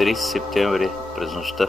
30 септември през нощта.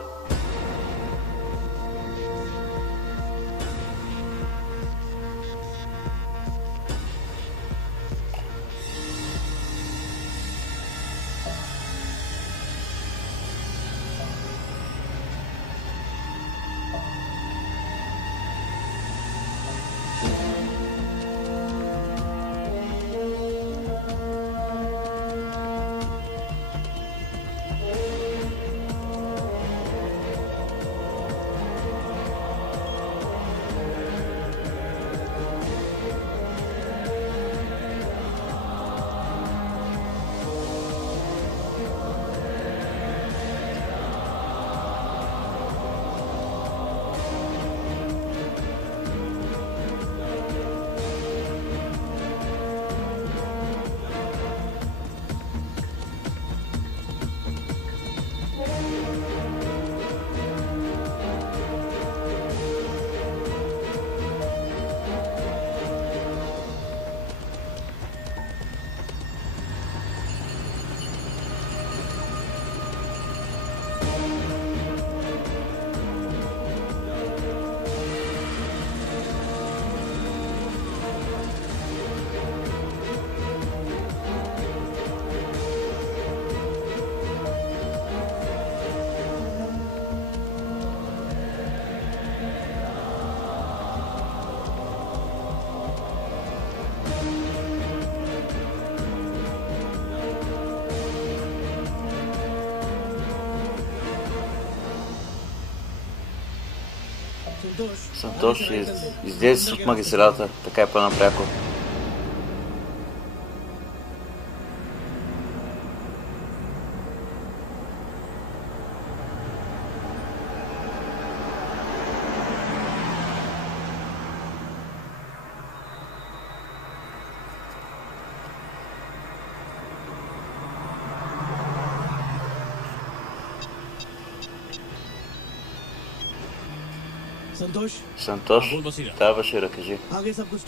Сантош излезе от магистралата, така е по-напряко. Сантош, да, Башира, кажи.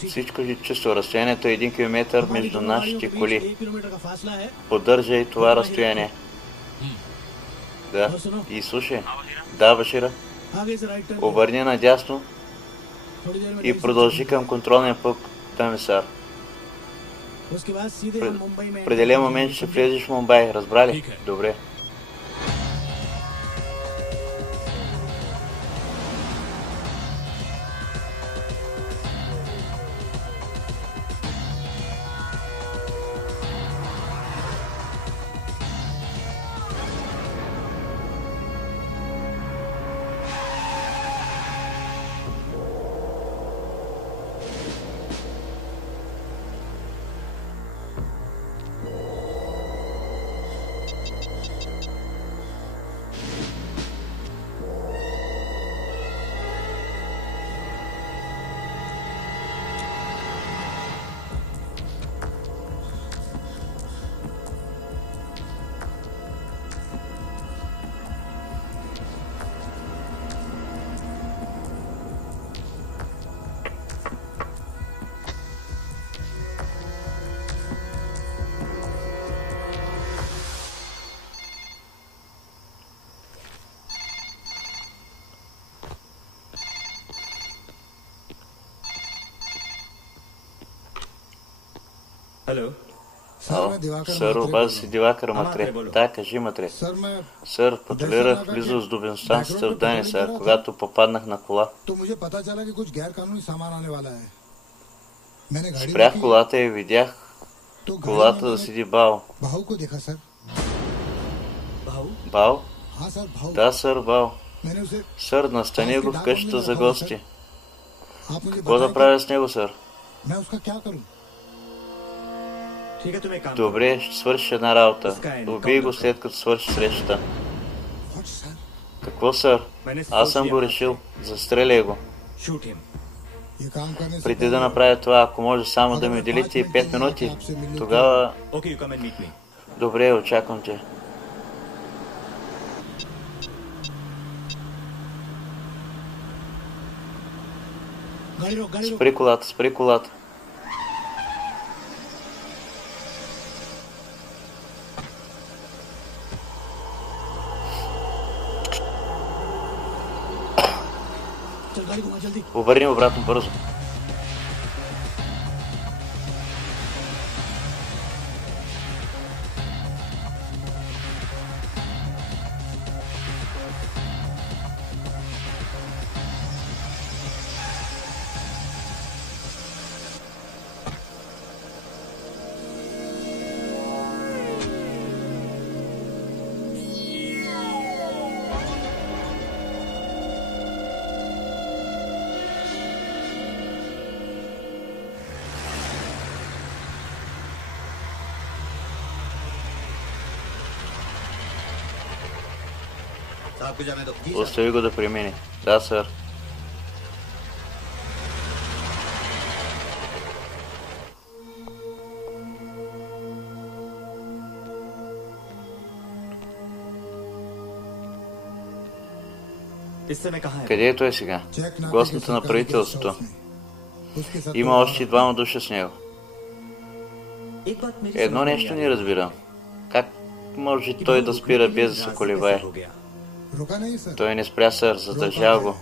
Всичко е чисто. Разстоянието е 1 км между нашите коли. Поддържай това разстояние. Да, и слушай. Да, Башира. Обърни надясно и продължи към контролния пункт Тамисар. В определен момент ще влезеш в Мумбай, разбрали? Добре. Сър, обажда си Дивакър Матре. Да, кажи, Матре. Сър, патрулирах близост до бензиностанцията в Данисар, когато попаднах на кола. Спрях колата и видях колата да седи Бао. Бао? Да, сър, Бао. Сър, настани го в къщата за гости. Какво да правя с него, сър? Добре, ще свършиш една работа. Убий го след като свърши срещата. Какво, сър? Аз съм го решил. Застреляй го. Преди да направя това, ако може само да ми отделите 5 минути, тогава... Добре, очаквам те. Спри колата, спри колата. Обърни обратно бързо. Остави го да премине. Да, сър. Къде е той сега? Гостната на правителството. Има още 2 души с него. Едно нещо не разбирам. Как може той да спира без да се колебае? Той не спря, сър, задържал го.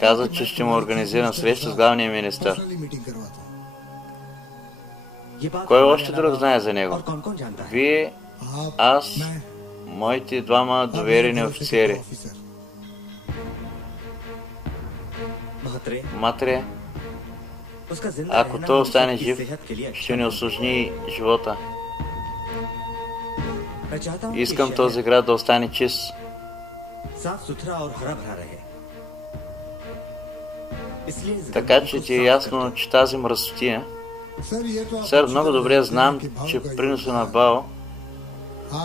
Каза, че ще му организирам среща с главния министър. Кой още друг знае за него? Вие, аз, моите 2 доверени офицери. Матре, ако той остане жив, ще ни усложни живота. Искам този град да остане чист. Така че ти е ясно, че тази мръсотия... Сър, много добре знам, че приноса на Бао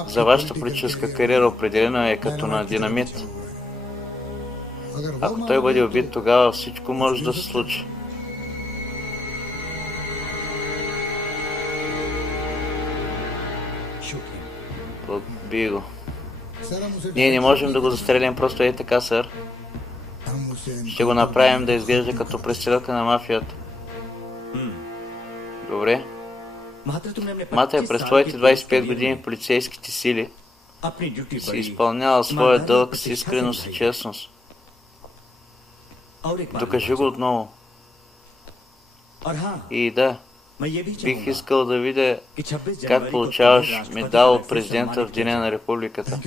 за вашата политическа кариера определено е като на динамит. Ако той бъде убит, тогава всичко може да се случи. Бий го. Ние не можем да го застрелим просто е така, сър. Ще го направим да изглежда като престрелка на мафията. Добре. Матре, през твоите 25 години полицейските сили си изпълнява своя дълг с искреност и честност. Докажи го отново. И да, бих искал да видя как получаваш медал от президента в Деня на Републиката.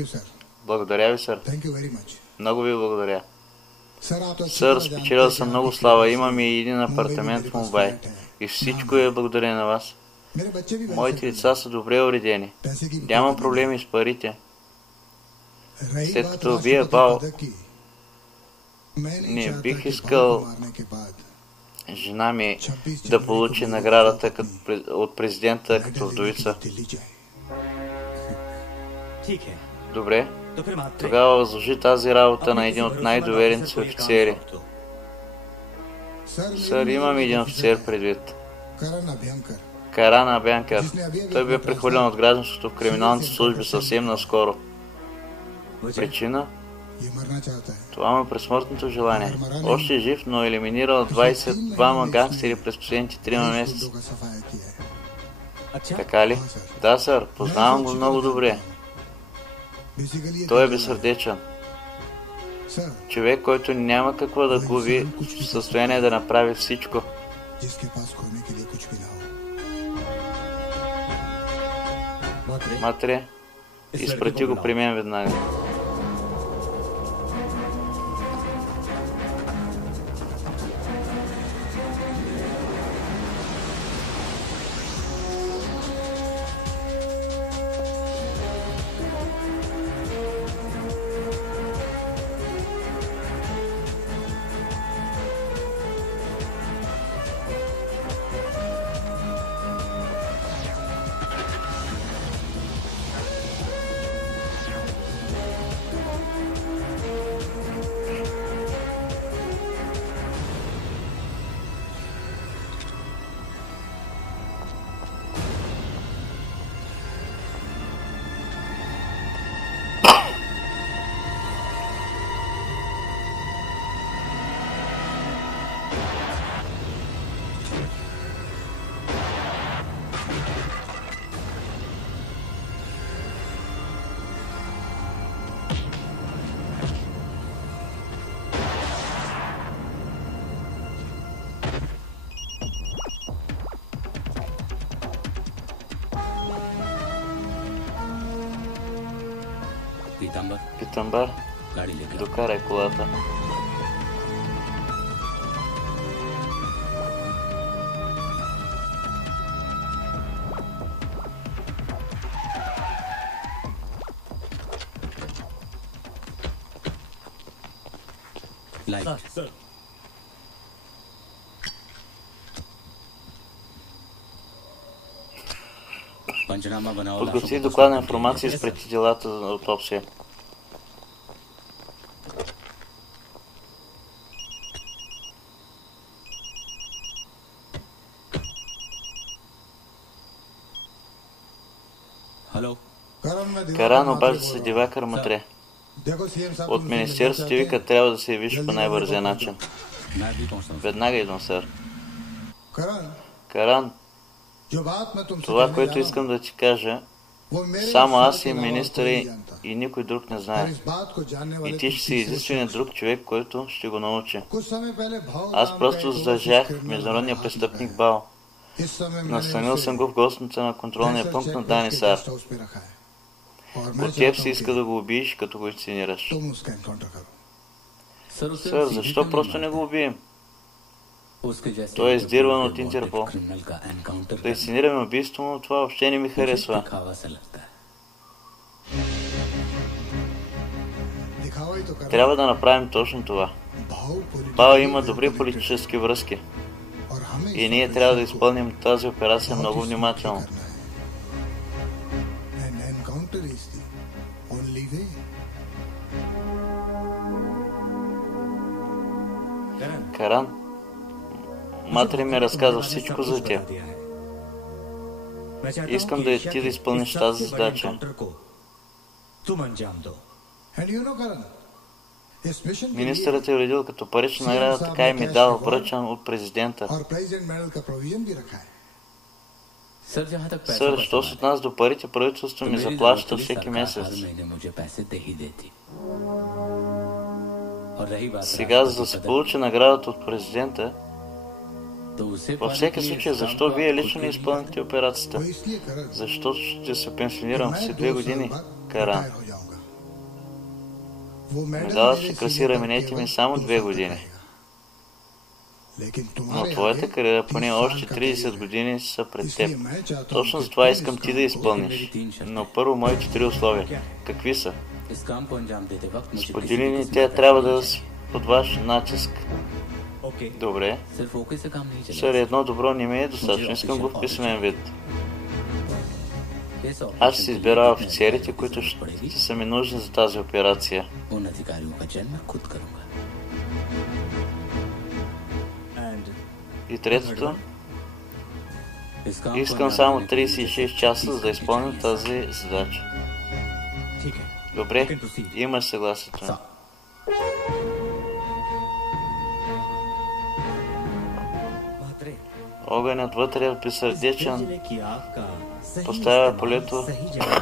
Благодаря ви, сър. Много ви благодаря. Сър, спечелил съм много слава. Имам и един апартамент в Мумбай. И всичко е благодарение на вас. Моите деца са добре уредени. Нямам проблеми с парите. След като убия Бао, не бих искал жена ми да получи наградата от президента като вдовица. Добре, тогава възложи тази работа на един от най-доверените си офицери. Сър, имам един офицер предвид. Каран Абянкар. Той бе прехвърлен от гражданството в криминалните служби съвсем наскоро. Причина? Това му е пресмъртното желание. Още е жив, но е елиминирал 22 гангстери през последните 3 месеца. Така ли? Да, сър, познавам го много добре. Той е безсърдечен. Човек, който няма какво да губи, в състояние да направи всичко. Матре, изпрати го при мен веднага. Питамбар, докарай колата. Подготви докладна информация с прети делата за аутопсия. Каран обажда се Дивакар Матре. От министерството вика, трябва да се явиш по най-бързия начин. Веднага идвам, сър. Каран, това, което искам да ти кажа, само аз и министър и никой друг не знае. И ти ще си единственият друг човек, който ще го научи. Аз просто зажах международния престъпник Бао. Настанил съм го в гостница на контролния пункт на Данисар. От теб се иска да го убиеш, като го инсценираш. Сър, защо просто не го убием? Той е издирван от Интерпол. Да инсценираме убийство, но това въобще не ми харесва. Трябва да направим точно това. Бао има добри политически връзки. И ние трябва да изпълним тази операция много внимателно. Каран, Матре ми разказа всичко за теб. Искам да ти да изпълниш тази задача. Министърът е уредил като парична награда, така и медал, връчен от президента. Сър, що се отнася до парите, правителството ми заплаща всеки месец. Сега, за да се получи наградата от президента, във всеки случай, защо вие лично не изпълните операцията? Защото ще се пенсионирам след 2 години, Каран. Медалът ще краси раменете ми само 2 години. Но твоята кариера поне още 30 години са пред теб. Точно за това искам ти да изпълниш. Но първо моите 3 условия. Какви са? Споделени, те трябва да са под ваш натиск. Добре. Сър, едно добро не ми е достатъчно. Искам го в писмен вид. Аз ще си избера офицерите, които ще са ми нужни за тази операция. И третото, искам само 36 часа, за да изпълня тази задача. Добре, имаш съгласието. Огънят вътре е безсърдечен, поставя полето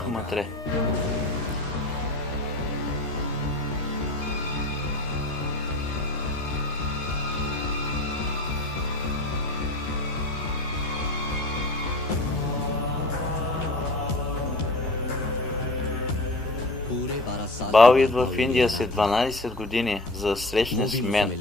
Матре. Бао идва в Индия след 12 години, за да срещне с мен.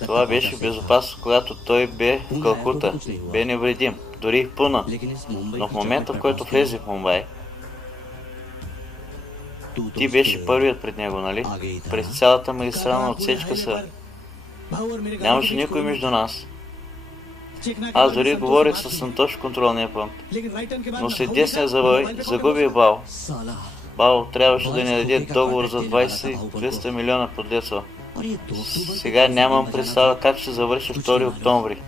Това беше безопасно, когато той бе в Калкута. Бе невредим, дори в Пуна. Но в момента, в който влезе в Мумбай, ти беше първият пред него, нали? През цялата магистрална отсечка нямаше никой между нас. Аз дори говорих с Сантош в контролния пункт. Но след десния завой загуби Бао. Бао трябваше да ни даде договор за 200 милиона подлецо. Сега нямам представа как ще завърши 2 октомври.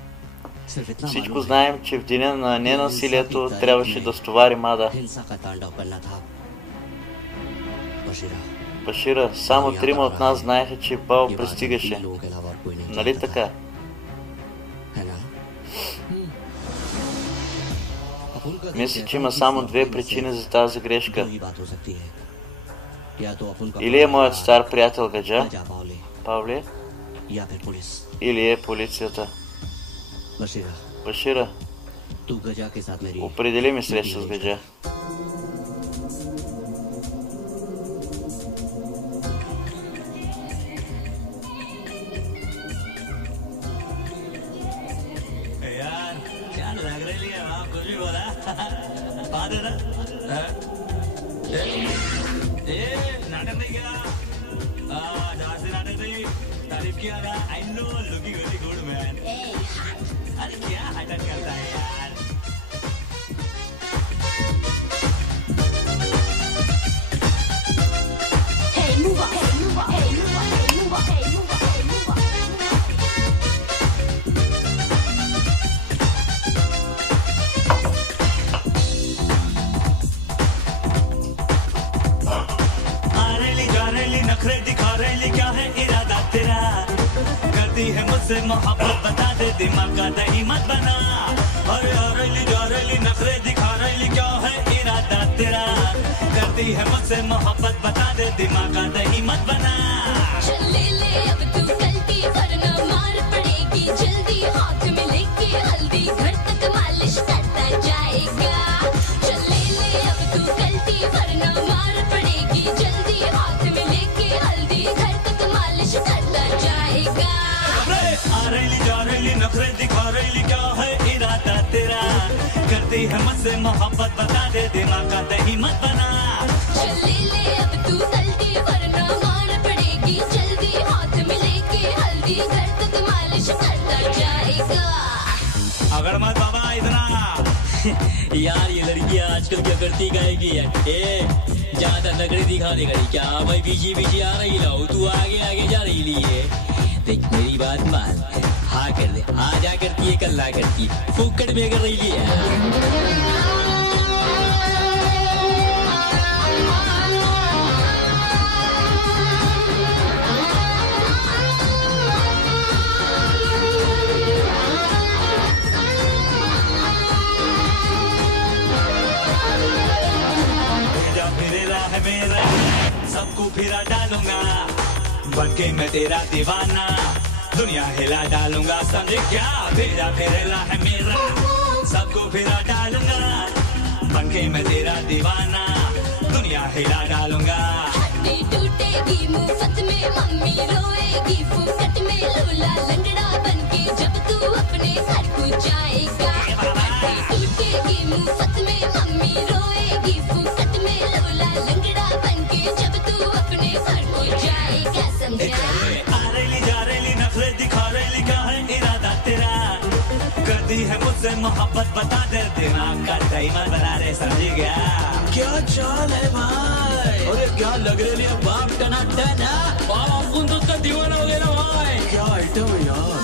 Всичко знаем, че в деня на ненасилието трябваше да стоварим Ада. Башира, само 3 от нас знаеха, че Бао пристигаше. Нали така? Мисля, че има само 2 причини за тази грешка. Или е моят стар приятел Гаджа, Павле, или е полицията. Башира, определи ми среща с Гаджа. बात है ना? नाटक नहीं किया, जहाँ से नाटक नहीं तारीफ किया ना। I know looking very good man. अरे क्या हटन करता है यार? Hey move up, hey move up, hey move up, hey move up, hey move up, hey move up. नखरे दिखा रही क्या है इरादा तेरा? करती है मुझसे मोहब्बत बता दे दिमाग का दही मत बना। अरे अरेली नखरे दिखा रही क्या है इरादा तेरा? करती है मुझसे मोहब्बत बता दे दिमाग का दही मत बना। चल ले ले अब तू गलती वरना मार पड़ेगी जल्दी। हाथ में लेके हल्दी घर तक मालिश करता जाएगा। चल ले ले अब तू गलती वरना मार पड़ेगी जल्दी। हाथ में लेके हल्दी घर तक मालिश करता जाएगा। अरेली नखरे दिखा रही क्या है इरादा तेरा? करती है मुझसे मोहब्बत बता दे दिमाग का दही मत बना। चल ले ले अब तू गलती वरना मार पड़ेगी जल्दी। हाथ में लेके हल्दी घर तक मालिश करता जाएगा। अगर मत बाबा इतना। यार ये लड़कियां आजकल क्या करती गाएगी यार? ज्यादा नखरे दिखाने का क्या भाई? पीछे आ रही लाओ, तू आगे जा रही लिए। देख मेरी बात मान, हाँ कर दे। आज आ करती है कल ना करती, फुकट में कर रही है। मेरा सबको फिरा डालूंगा बनके मैं तेरा दीवाना। दुनिया हिला डालूंगा समझे क्या? भेजा फिरेला है मेरा सबको फिरा डालूंगा बनके मैं तेरा दीवाना। दुनिया हिला डालूंगा। हड्डी टूटेगी मुफ्त में मम्मी रोएगी फुकट में लूला लंगड़ा बनके जब तू अपने घर को जाएगा। हड्डी टूटेगी मुफ्त में मम्मी रोएगी फुकट में लूला लंगड़ा बनके जब तू अपने घर को जाएगा। समझा? अरेली नखरे दिखा रही क्या है इरादा तेरा? करती है मुझसे मोहब्बत बता दे दिमाग का दही मत बना दे समझ गया? क्या चाल है भाई? अरे क्या लग रही है बाप टनाटन? बाबा कौन तो उसका दीवाना हो गया ना भाई? क्या आइटम है यार?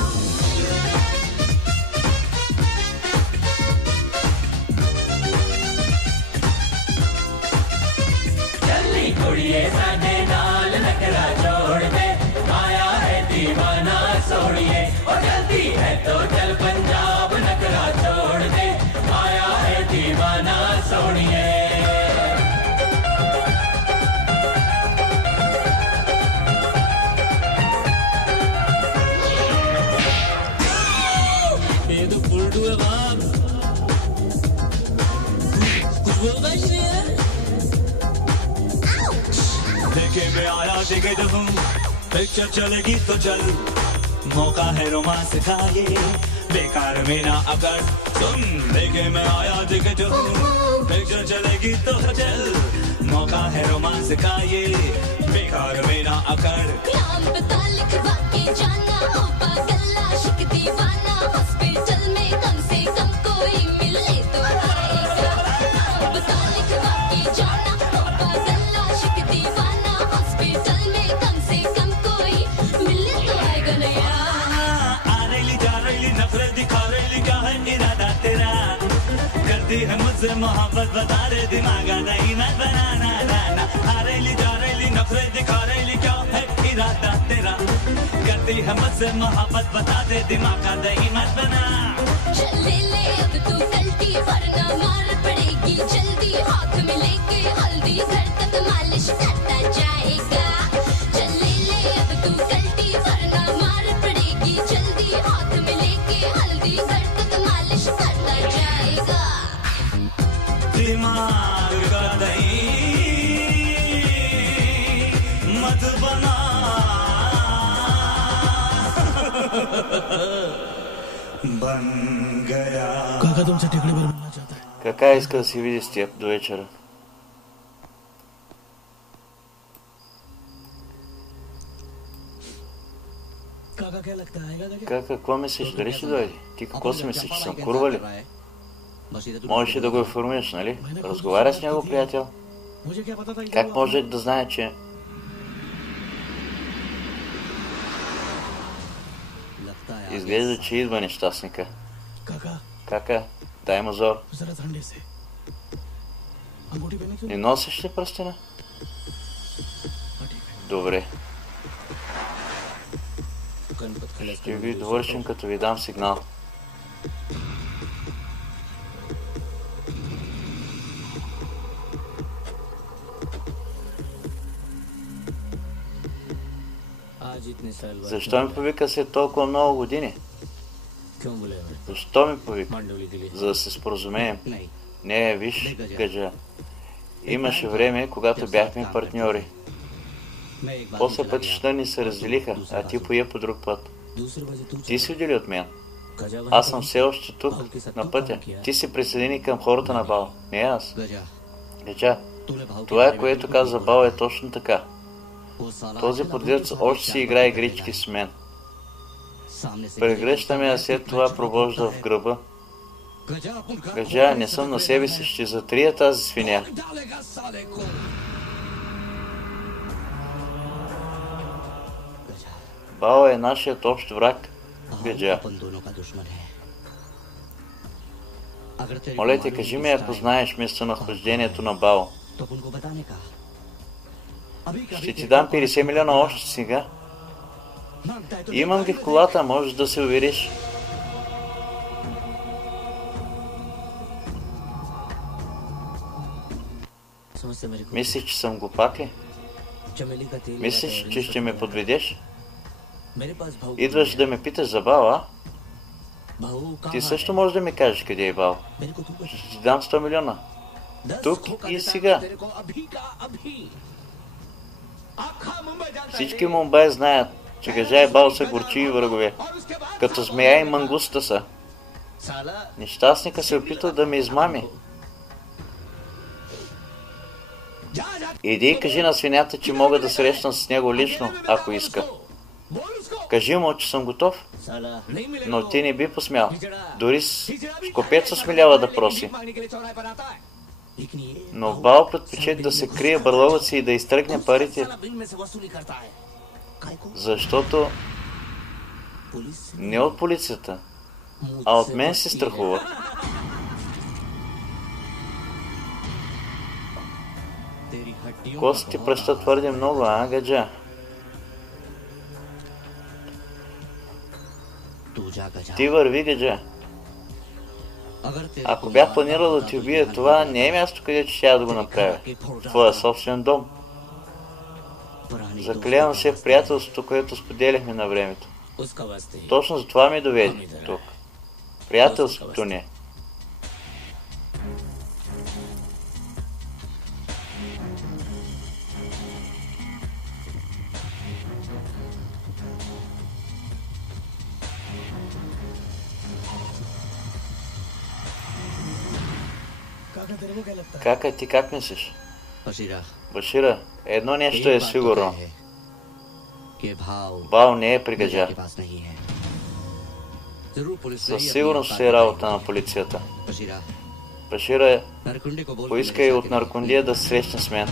जल्दी कुड़िए साडे नाल नखरा छोड़ दे। आया है दीवाना सोड़िए और जल्दी है तो चल पंजाब नखरा छोड़ दे। आया है दीवाना सोड़िए। ये तो फुलटू है बाप, कुछ बोलता ही नहीं है। देखे मैं आया देखे जब पिक्चर चलेगी तो चल। मौका है रोमांस का ये बेकार में ना अगर सुन। देखे मैं आया देखे जब पिक्चर चलेगी तो चल। मौका है रोमांस का ये बेकार में ना अकर। नाम बता लिखवा के जाना हो पागल आशिक दीवाना। हॉस्पिटल में कम से कम कोई मिले तो आएगा। नाम बता लिखवा के जाना हो पागल आशिक दीवाना। हॉस्पिटल में कम से कम कोई मिले तो आएगा ना यार। आ रही नखरे दिखा रही क्या है इरादा तेरा? करती है मुझसे मोहब्बत बता दे दिमाग नहीं मत बनाना। आ रही नखरे दिखा रही क्या है इरादा तेरा? करती है मुझसे मोहब्बत बता दे दिमाग का दही मत बना। चल ले ले अब तू गलती वरना मार पड़ेगी जल्दी। हाथ में लेके हल्दी घर तक मालिश करता जाएगा। चल ले ले अब तू गलती वरना मार पड़ेगी जल्दी। हाथ में लेके हल्दी घर तक मालिश करता जाएगा। दिमाग का दही मत बना। बन गया काका तुमसे टेकड़ी पर मिलना चाहता है। Кака иска да се види с теб до вечера? Кака, какво мислиш? Дали ще дойде? Ти какво си мислиш, че съм курва ли? Можеш ли да го информираш, нали? Разговаря с него, приятел. Как може да знае, че... Изглежда, че идва нещастника. Кака, дай му зор. Не носиш ли пръстена? Добре. Ще ви довършим, като ви дам сигнал. Защо ми повика след толкова много години? Защо ми повика? За да се споразумеем. Не, виж, гаджа. Имаше време, когато бяхме партньори. После пътища ни се разделиха, а ти пое по друг път. Ти си отдели от мен. Аз съм все още тук, на пътя. Ти се присъедини към хората на Бао. Не аз. Гаджа, това, което каза Бао, е точно така. Този подлец още си играе игрички с мен. Прегръщаме, а след това пробожда в гръба. Гаджа, не съм на себе си, ще затрия тази свиня. Бао е нашият общ враг, гаджа. Моля те, кажи ми, ако знаеш местонахождението на Бао. Ще ти дам 50 милиона още сега. Имам ги в колата, можеш да се увериш. Мислиш, че съм глупак ли? Мислиш, че ще ме подведеш? Идваш да ме питаш за Бао, а? Ти също можеш да ми кажеш къде е Бао. Ще ти дам 100 милиона. Тук и сега. Всички Мумбай знаят, че Гаджа и Бао са горчиви врагове. Като змея и мангуста са. Нещастника се опита да ме измами. Иди и кажи на свинята, че мога да срещна с него лично, ако иска. Кажи му, че съм готов. Но ти не би посмял. Дори скопец осмелява да проси. Но Бао предпочете да се крие бърлогът си и да изтръгне парите. Защото не от полицията, а от мен се страхува. Костите пръща твърде много, а, гаджа? Ти върви, гаджа. Ако бях планирал да ти убия, това не е място, където ще да го направя. Твоя собствен дом. Заклевам се в приятелството, което споделяхме на времето. Точно за това ми доведе тук. Приятелството ни. Кака, ти как мислиш? Башира, едно нещо е сигурно. Бао не е при Гаджа. Със сигурност е работа на полицията. Башира, поискай от Наркондия да се срещне с мен.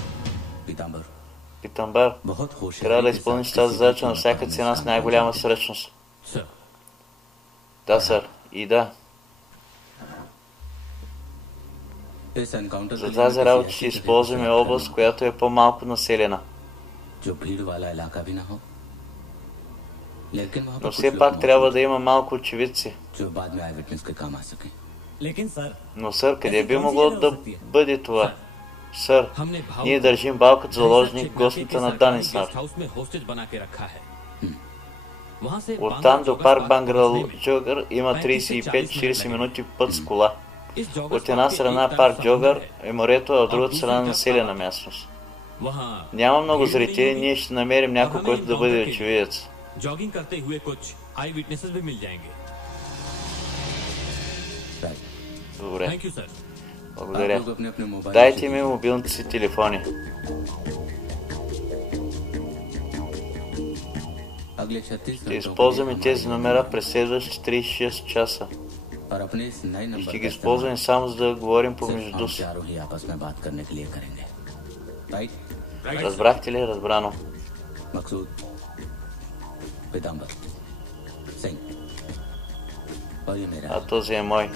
Питамбар, трябва да изпълниш тази задача на всяка цена с най-голяма сръчност. Да, сър. И да. За тази работа ще използваме област, която е по-малко населена. Но все пак трябва да има малко очевидци. Но, сър, къде би могло да бъде това? Сър, ние държим Бао като заложник в гостната на Даниснар. Оттам до парк Банграл Джогър има 35-40 минути път с кола. От една страна парк Джогър е морето, а от другата страна населена местност. Няма много зрители, ние ще намерим някой, който да бъде очевидец. Добре. Благодаря. Дайте ми мобилните си телефони. Ще използваме тези номера през следващите 36 часа. И ще ги използваме само за да говорим помежду си. Разбрахте ли? Разбрано. А този е мой.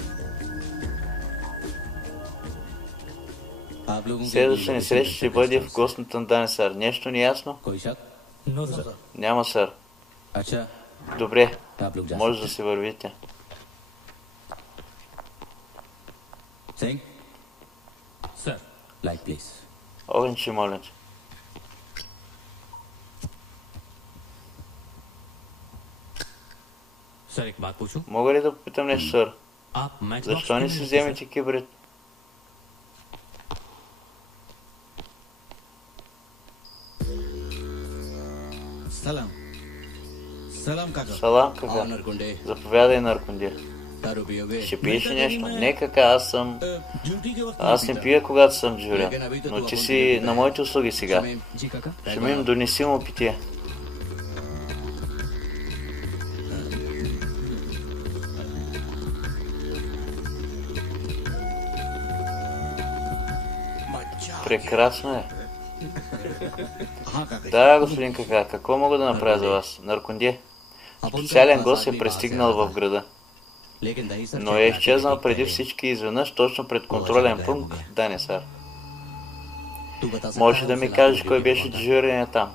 Следващата ни среща ще бъде в гостната на Данесар. Нещо неясно? Няма, сър. Добре, може да се вървите. Огънче, моля. Мога ли да попитам нещо, сър? Защо не си вземете кибрид? Салам, кака. Заповядай, Наркунде. Ще пиеш ли нещо? Не, кака, аз не пия, когато съм дежурен. Но ти си на моите услуги сега. Ще ми донеси му питие. Прекрасно е. Да, господин кака, какво мога да направя за вас? Наркунде. Специален гост е пристигнал в града. Но е изчезнал преди всички изведнъж точно пред контролен пункт Данесар. Може да ми кажеш кой беше дежурен там?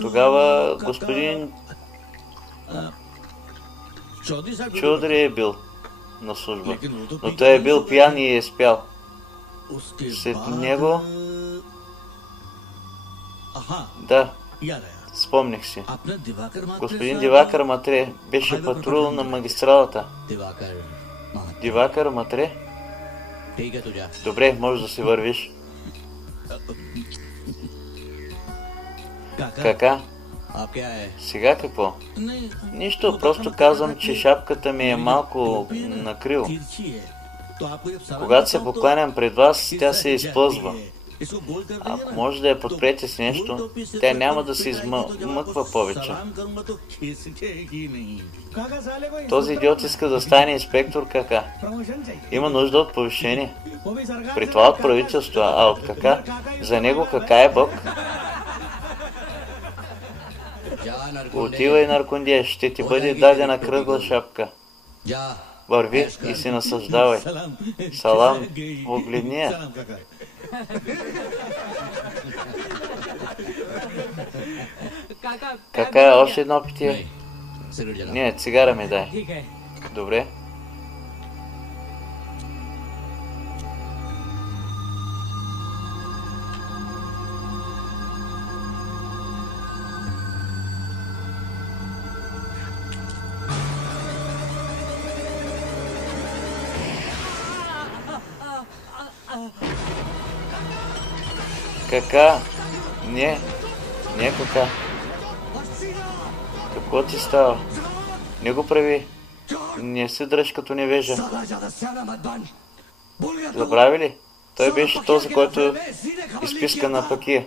Тогава господин Чудри е бил на служба. Но той е бил пиян и е спял. След него... Да, спомних си. Господин Дивакар Матре беше патрул на магистралата. Дивакар Матре? Добре, може да се вървиш. Кака? Сега какво? Нищо, просто казвам, че шапката ми е малко накрил. Когато се покланям пред вас, тя се изплъзва. Ако може да я подпрете с нещо, тя няма да се измъква повече. Този идиот иска да стане инспектор кака. Има нужда от повишение. При това от правителство, а от кака? За него кака е Бог? Отивай, Наркунде, ще ти бъде дадена кръгла шапка. Върви и се насъждавай. Салам, погледни я. Кака е още едно питие? Не, цигара ми дай. Добре. Кака? Не кака. Какво ти става? Не го прави. Не се дръж като невежа. Забрави ли? Той беше този, който изписка на пакия.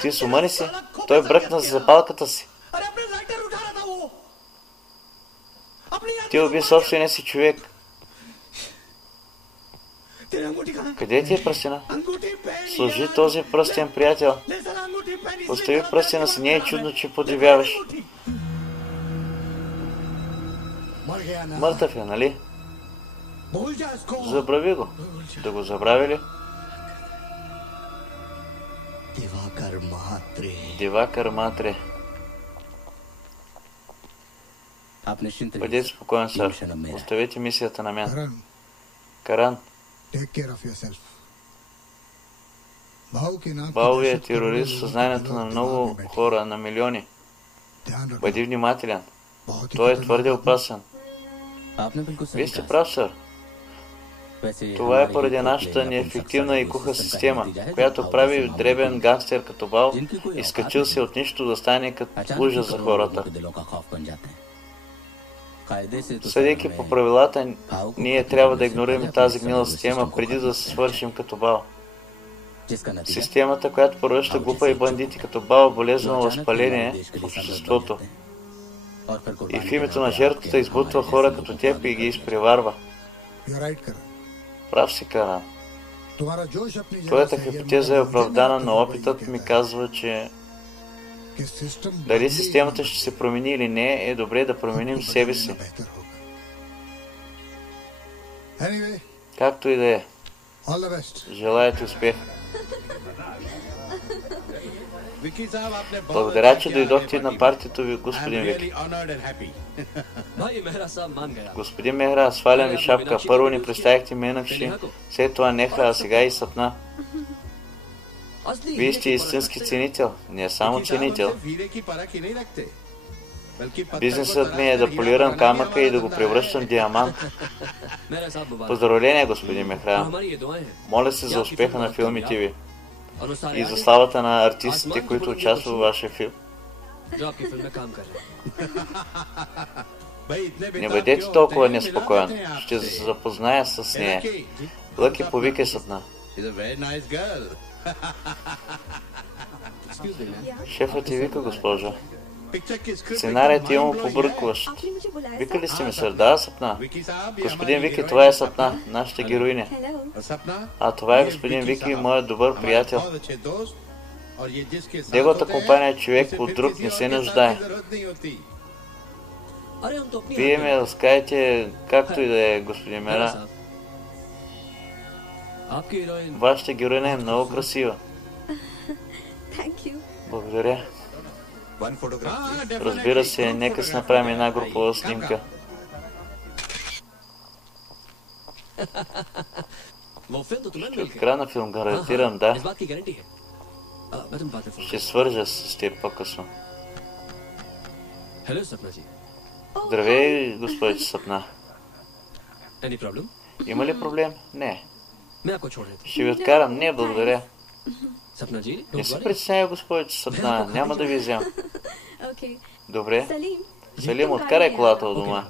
Ти с ума ли си? Той бръкна за запалката си. Ти уби собствения си човек. Къде ти е пръстена? Служи този пръстен, приятел. Остави пръстена си, не е чудно, че подивяваш. Мъртъв е, нали? Забрави го. Да го забрави ли? Дивакар Матре. Бъдете спокоен, сър. Оставете мисията на мен. Каран. Бао е терорист в съзнанието на много хора, на милиони. Бъди внимателен. Той е твърде опасен. Вие сте прав, сър. Това е поради нашата неефективна и куха система, която прави дребен гангстер като Бао, изкачил се от нищо да стане като ужас за хората. Съдейки по правилата, ние трябва да игнорираме тази гнила система преди да се свършим като Бао. Системата, която превръща глупа и бандити като Бао, болезнено възпаление в обществото. И в името на жертвата избутва хора като теб и ги изпреварва. Прав си, Каран. Твоята хипотеза е оправдана, но опитът ми казва, че дали системата ще се промени или не, е добре да променим себе си. Както и да е. Желая ти успех. Благодаря, че дойдохте на партито ви, господин Вики. Господин Мехра, свалям ви шапка. Първо ни представихте Менакши, след това Нехра, а сега и Сапна. Вие сте истински ценител, не само ценител. Бизнесът ми е да полирам камъка и да го превръщам в диамант. Поздравления, господин Мехра. Моля се за успеха на филмите ви и за славата на артистите, които участват в вашия филм. Не бъдете толкова неспокоен. Ще се запозная с нея. Лъки, повикай Сапна. Шефът ти вика, госпожо. Сценарият е му побъркващ. Викали сте ми, сър? Да, Сапна. Господин Вики, това е Сапна, нашата героиня. А това е господин Вики, моят добър приятел. Неговата компания е човек, от друг не се нуждае. Вие ме разкаете, както и да е, господин Мера. Вашата героиня е много красива. Благодаря. Разбира се, нека си направим една групова снимка. Ще открана филм, гарантирам, да. Ще свържа с теб по-късно. Здравей, госпожица Сапна. Има ли проблем? Не. Ще ви откарам. Не, благодаря. Не се притесняй, госпожица Сапна. Няма да ви взема. Добре. Салим, откарай колата от дома.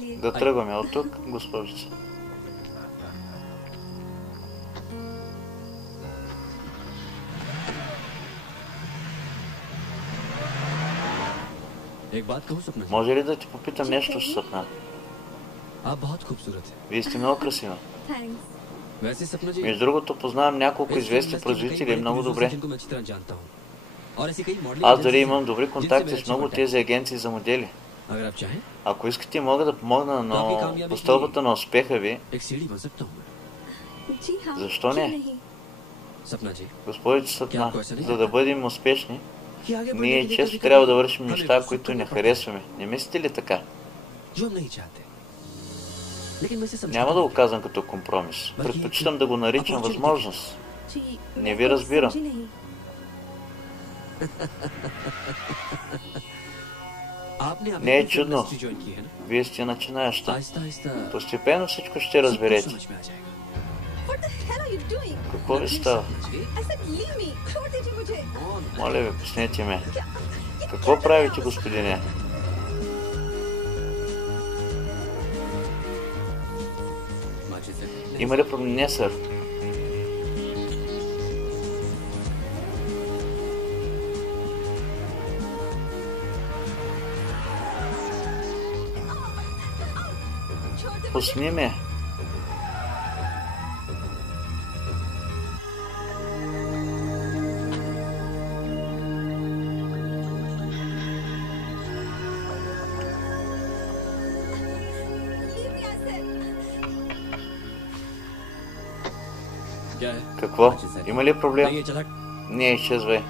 Да тръгваме от тук, госпожица. Може ли да ти попитам нещо, Сапна? Вие сте много красива. Между другото, познавам няколко известни производители много добре. Аз дори имам добри контакти с много тези агенции за модели. Ако искате, мога да помогна, но по стълбата на успеха ви... Защо не? Госпожица Сапна, за да бъдем успешни, ние често трябва да вършим неща, които не харесваме. Не мислите ли така? Няма да го казвам като компромис. Предпочитам да го наричам възможност. Не ви разбирам. Не е чудно. Вие сте начинаеща. Постепенно всичко ще разберете. Какво ви става? Моля ви, пуснете ме. Какво правите, господине? Има ли проблем? Не, сър. Пусни ме. Какво? Има ли проблем? Не, изчезвай.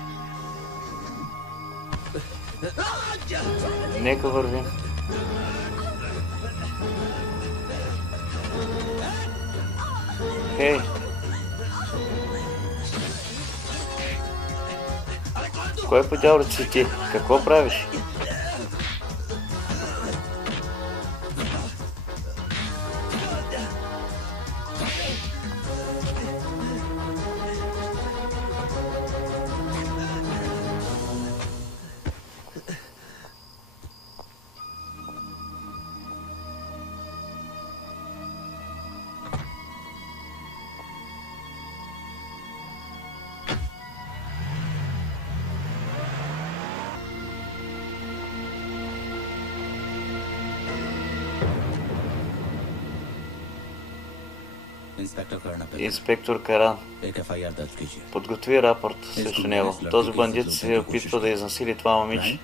Нека вървим. Хей! Кой по дяволите си ти? Какво правиш? Инспектор Каран, подготви рапорт срещу него. Този бандит се опитва да изнасили това момиче.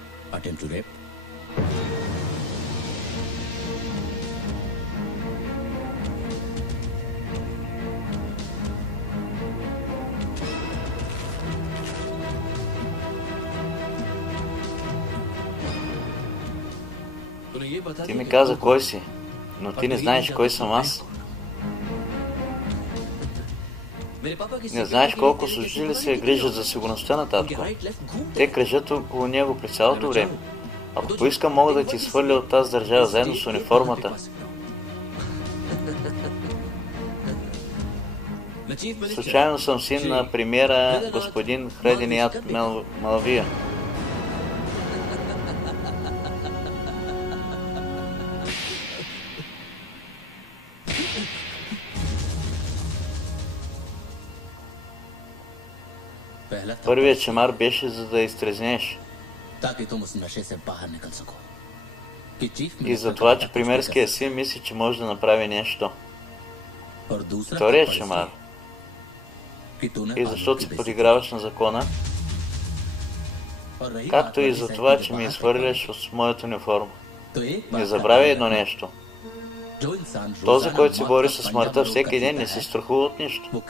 Ти ми каза кой си, но ти не знаеш кой съм аз. Не знаеш колко служители се грижат за сигурността на татко. Те кръжат около него през цялото време. Ако поискам, мога да ти свърля от тази държава заедно с униформата. Случайно съм син на премиера господин Хреденият Малавия. Първият чамар беше за да изтрезнеш. И за това, че примерският син мисли, че може да направи нещо. Вторият чамар. И защото се подиграваш на закона. Както и за това, че ми изхвърляш от моята униформа. Не забравяй едно нещо. Този, който се бори със смъртта всеки ден, не се страхува от нищо.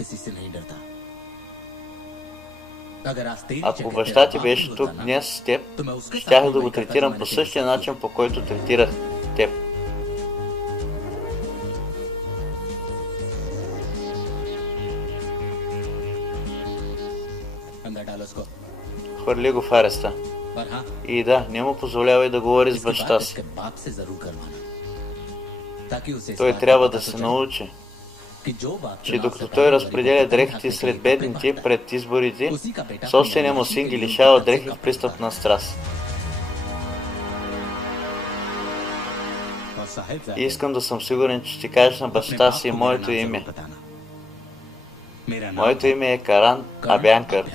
Ако баща ти беше тук днес с теб, щях да го третирам по същия начин, по който третирах теб. Хвърли го в ареста. И да, не му позволявай да говори с баща си. Той трябва да се научи, че докато той разпределя дрехите сред бедните пред изборите, собственият му син ги лишава дрехи в престъпна страст. И искам да съм сигурен, че ще кажеш на баща си моето име. Моето име е Каран Абянкър.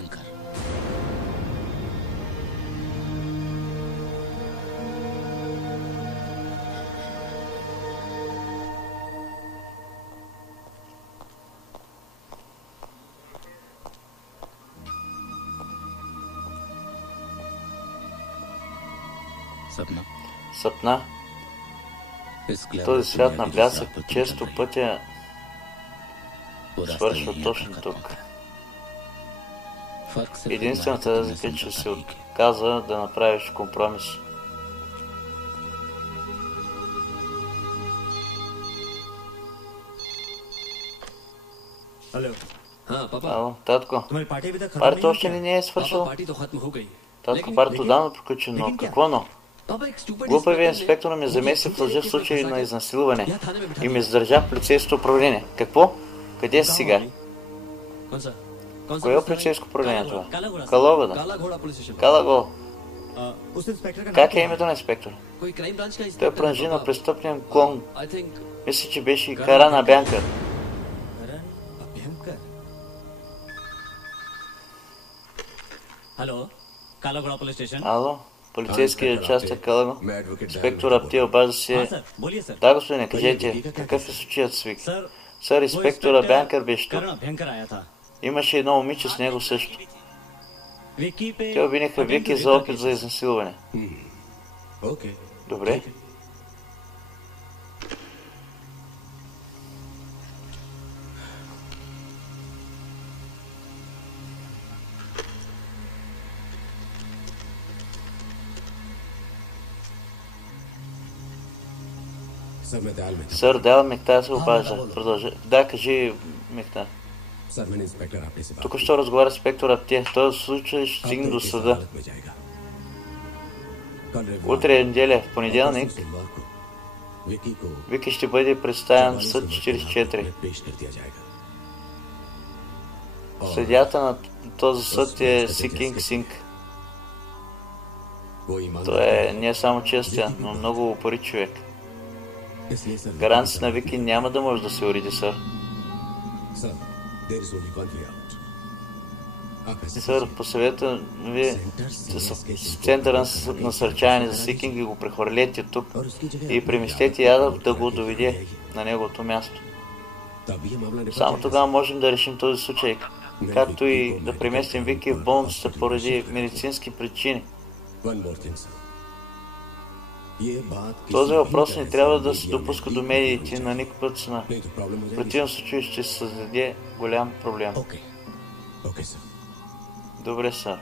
Съпна. Този свят на блясък често пътя свършва точно тук. Единствената разлика е, че се отказа да направиш компромис. Ало, татко. Парито още ли не е свършило? Татко, парито давно приключи, но какво но? Глупавият инспектор ме замеси в лъжа в случай на изнасилване и ме задържа в полицейското управление. Какво? Къде си сега? Кое е полицейско управление това? Калова, да. Калагол. Как е името на инспектора? Той прънжи на престъпния клон. Мисля, че беше и Каран Абянкър. Ало? Полицейският участък Калаго. Инспектор Апти обажда се. Да, господине, кажете, какъв е случаят с Вики? Сър, инспектора Бянкър беше тук. Имаше едно момиче с него също. Те обвиниха Вики за опит за изнасилване. Добре. Сър, Дал Мехта се обажда. Продължи. Да, кажи, Мехта. Тук ще разговаря с инспектор Апти. В този случай ще стигне до съда. Утре е неделя, в понеделник, Вики ще бъде представен в съд 44. Съдията на този съд е Си Кинг Синг. Той е не само честен, но много упорит човек. Гаранция на Вики няма да може да се уреди, сър. Сър, посъвета ви с центъра на насърчаване за сикинг и го прехвърлете тук и преместете Ядъв да го доведе на неговото място. Само тогава можем да решим този случай, както и да преместим Вики в болницата поради медицински причини. Този въпрос не трябва да се допуска до медиите на никаква цена. В противен случай ще се създаде голям проблем. Добре, сър.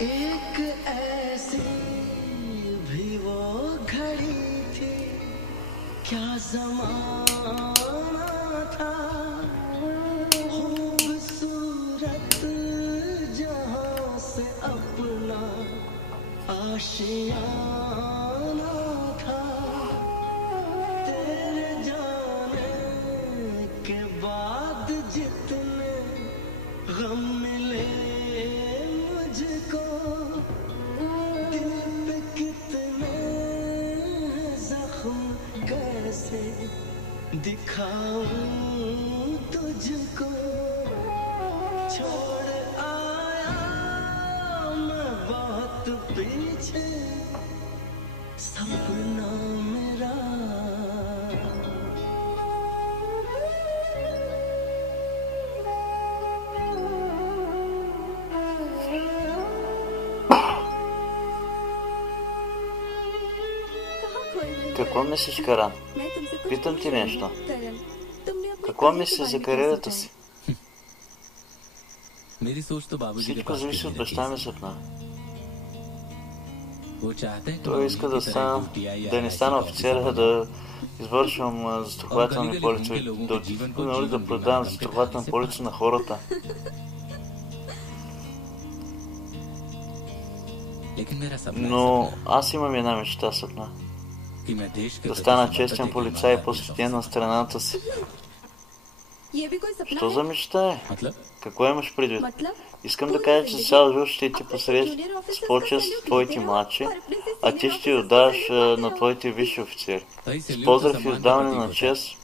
एक ऐसी भी वो घड़ी थी, क्या ज़माना था, खूबसूरत जहां से अपना आशियाना था, तेरे जाने के बाद जितने गम मिले मुझको, दिल पे कितने जख्म कैसे दिखाऊं तुझको, छोड़ आया मैं बहुत पीछे सपना मेरा। Какво мислиш, Каран? Питам ти нещо. Какво мислиш за кариерата си? Всичко зависи от баща ми, Сапна. Той иска да не стана офицер, да извършвам застрахователни полици, да продавам застрахователни полици на хората. Но аз имам една мечта, Сапна. Да стана честен полицай, посветен на страната си. Що за мечта е? Какво имаш предвид? Искам да кажа, че цял живот ще ти посреща с почест твоите младши, а ти ще отдаваш на твоите висши офицери. С поздрав и отдаване на чест.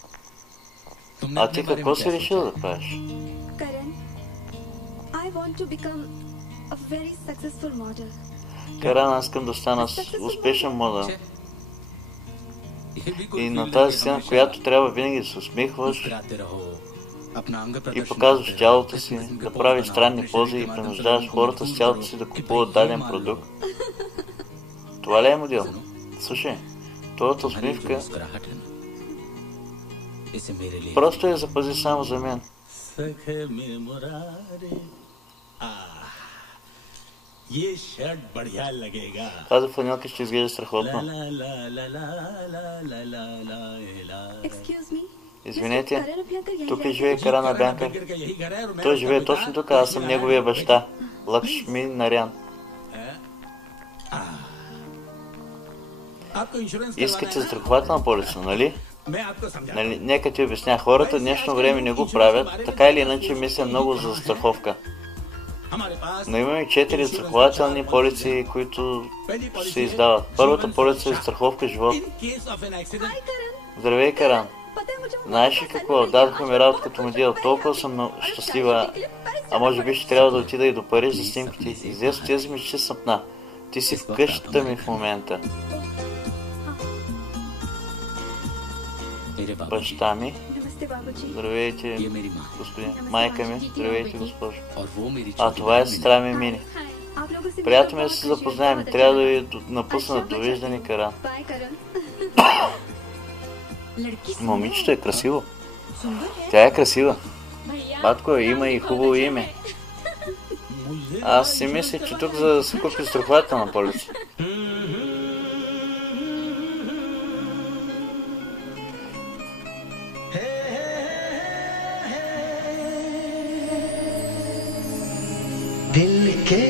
А ти какво си решил да правиш? Каран, аз искам да стана успешен модел. И на тази сцена, която трябва винаги да се усмихваш и показваш тялото си, да правиш странни пози и принуждаваш хората с тялото си да купуват даден продукт. Това ли е модел? Слушай, твоята усмивка просто я запази само за мен. Тази фланелка ще изглежда страхотно. Извинете, тук ли живее Каран Бянкър? Той живее точно тук, аз съм неговия баща, Лакшми Нарян. Искате застрахователна полица, нали? Нека ти обясня, хората днешно време не го правят, така или иначе мисля много за застраховка. Но имаме 4 застрахователни полици, които се издават. Първата полица е застраховка живот. Здравей, Каран. Знаеш ли какво? Дадоха ми работа като модел. Толкова съм щастлива. А може би ще трябва да отида и до Париж за снимките. Излез тези мечти Сапна. Ти си в къщата ми в момента. Баща ми. Здравейте, господин. Майка ми. Здравейте, госпожо. А това е сестра ми Мини. Приятно ми да се запознаем. Трябва да ви напусна. Довиждане, Каран. Момичето е красиво. Тя е красива. Батко, има и хубаво име. Аз си мислех, че тук за да се купи страхователна полица. दिल के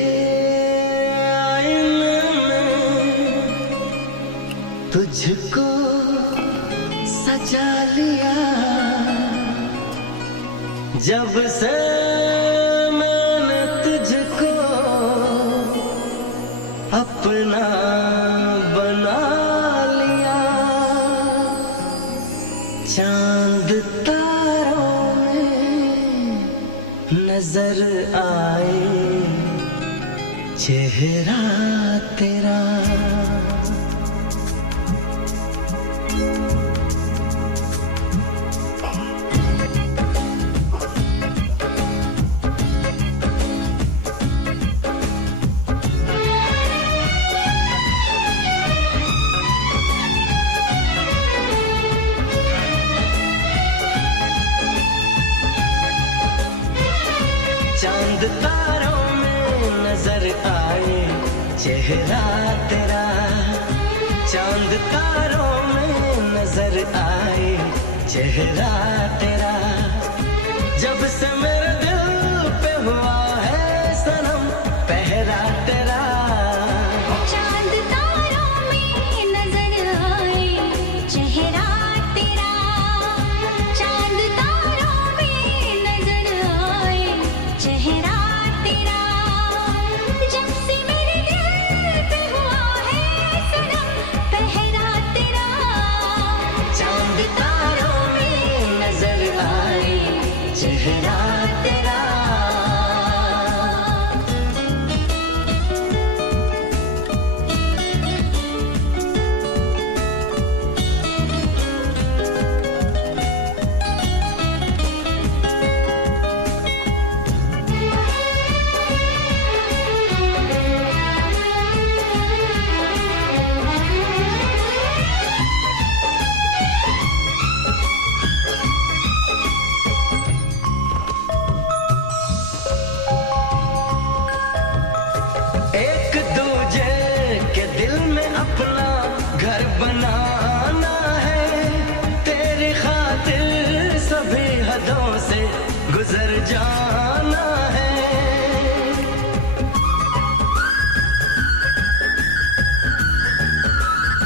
आईने में तुझको सजा लिया जब से मैंने तुझको अपना बना लिया चांद तारों में नजर आए चेहरा तेरा चांद तारों में नजर आए चेहरा तेरा चांद तारों में नजर आए चेहरा तेरा जब से मेरे दिल पे हुआ है सनम पहरा तेरा चांद तारों में नजर आए चेहरा तेरा चांद तारों में नजर आए चेहरा तेरा जब से मेरे दिल पे हुआ है सनम पहरा तेरा चांद तारों में नजर आए चेहरा तेरा एक दूजे के दिल में अपना घर बनाना है तेरी खातिर सभी हदों से गुजर जाना है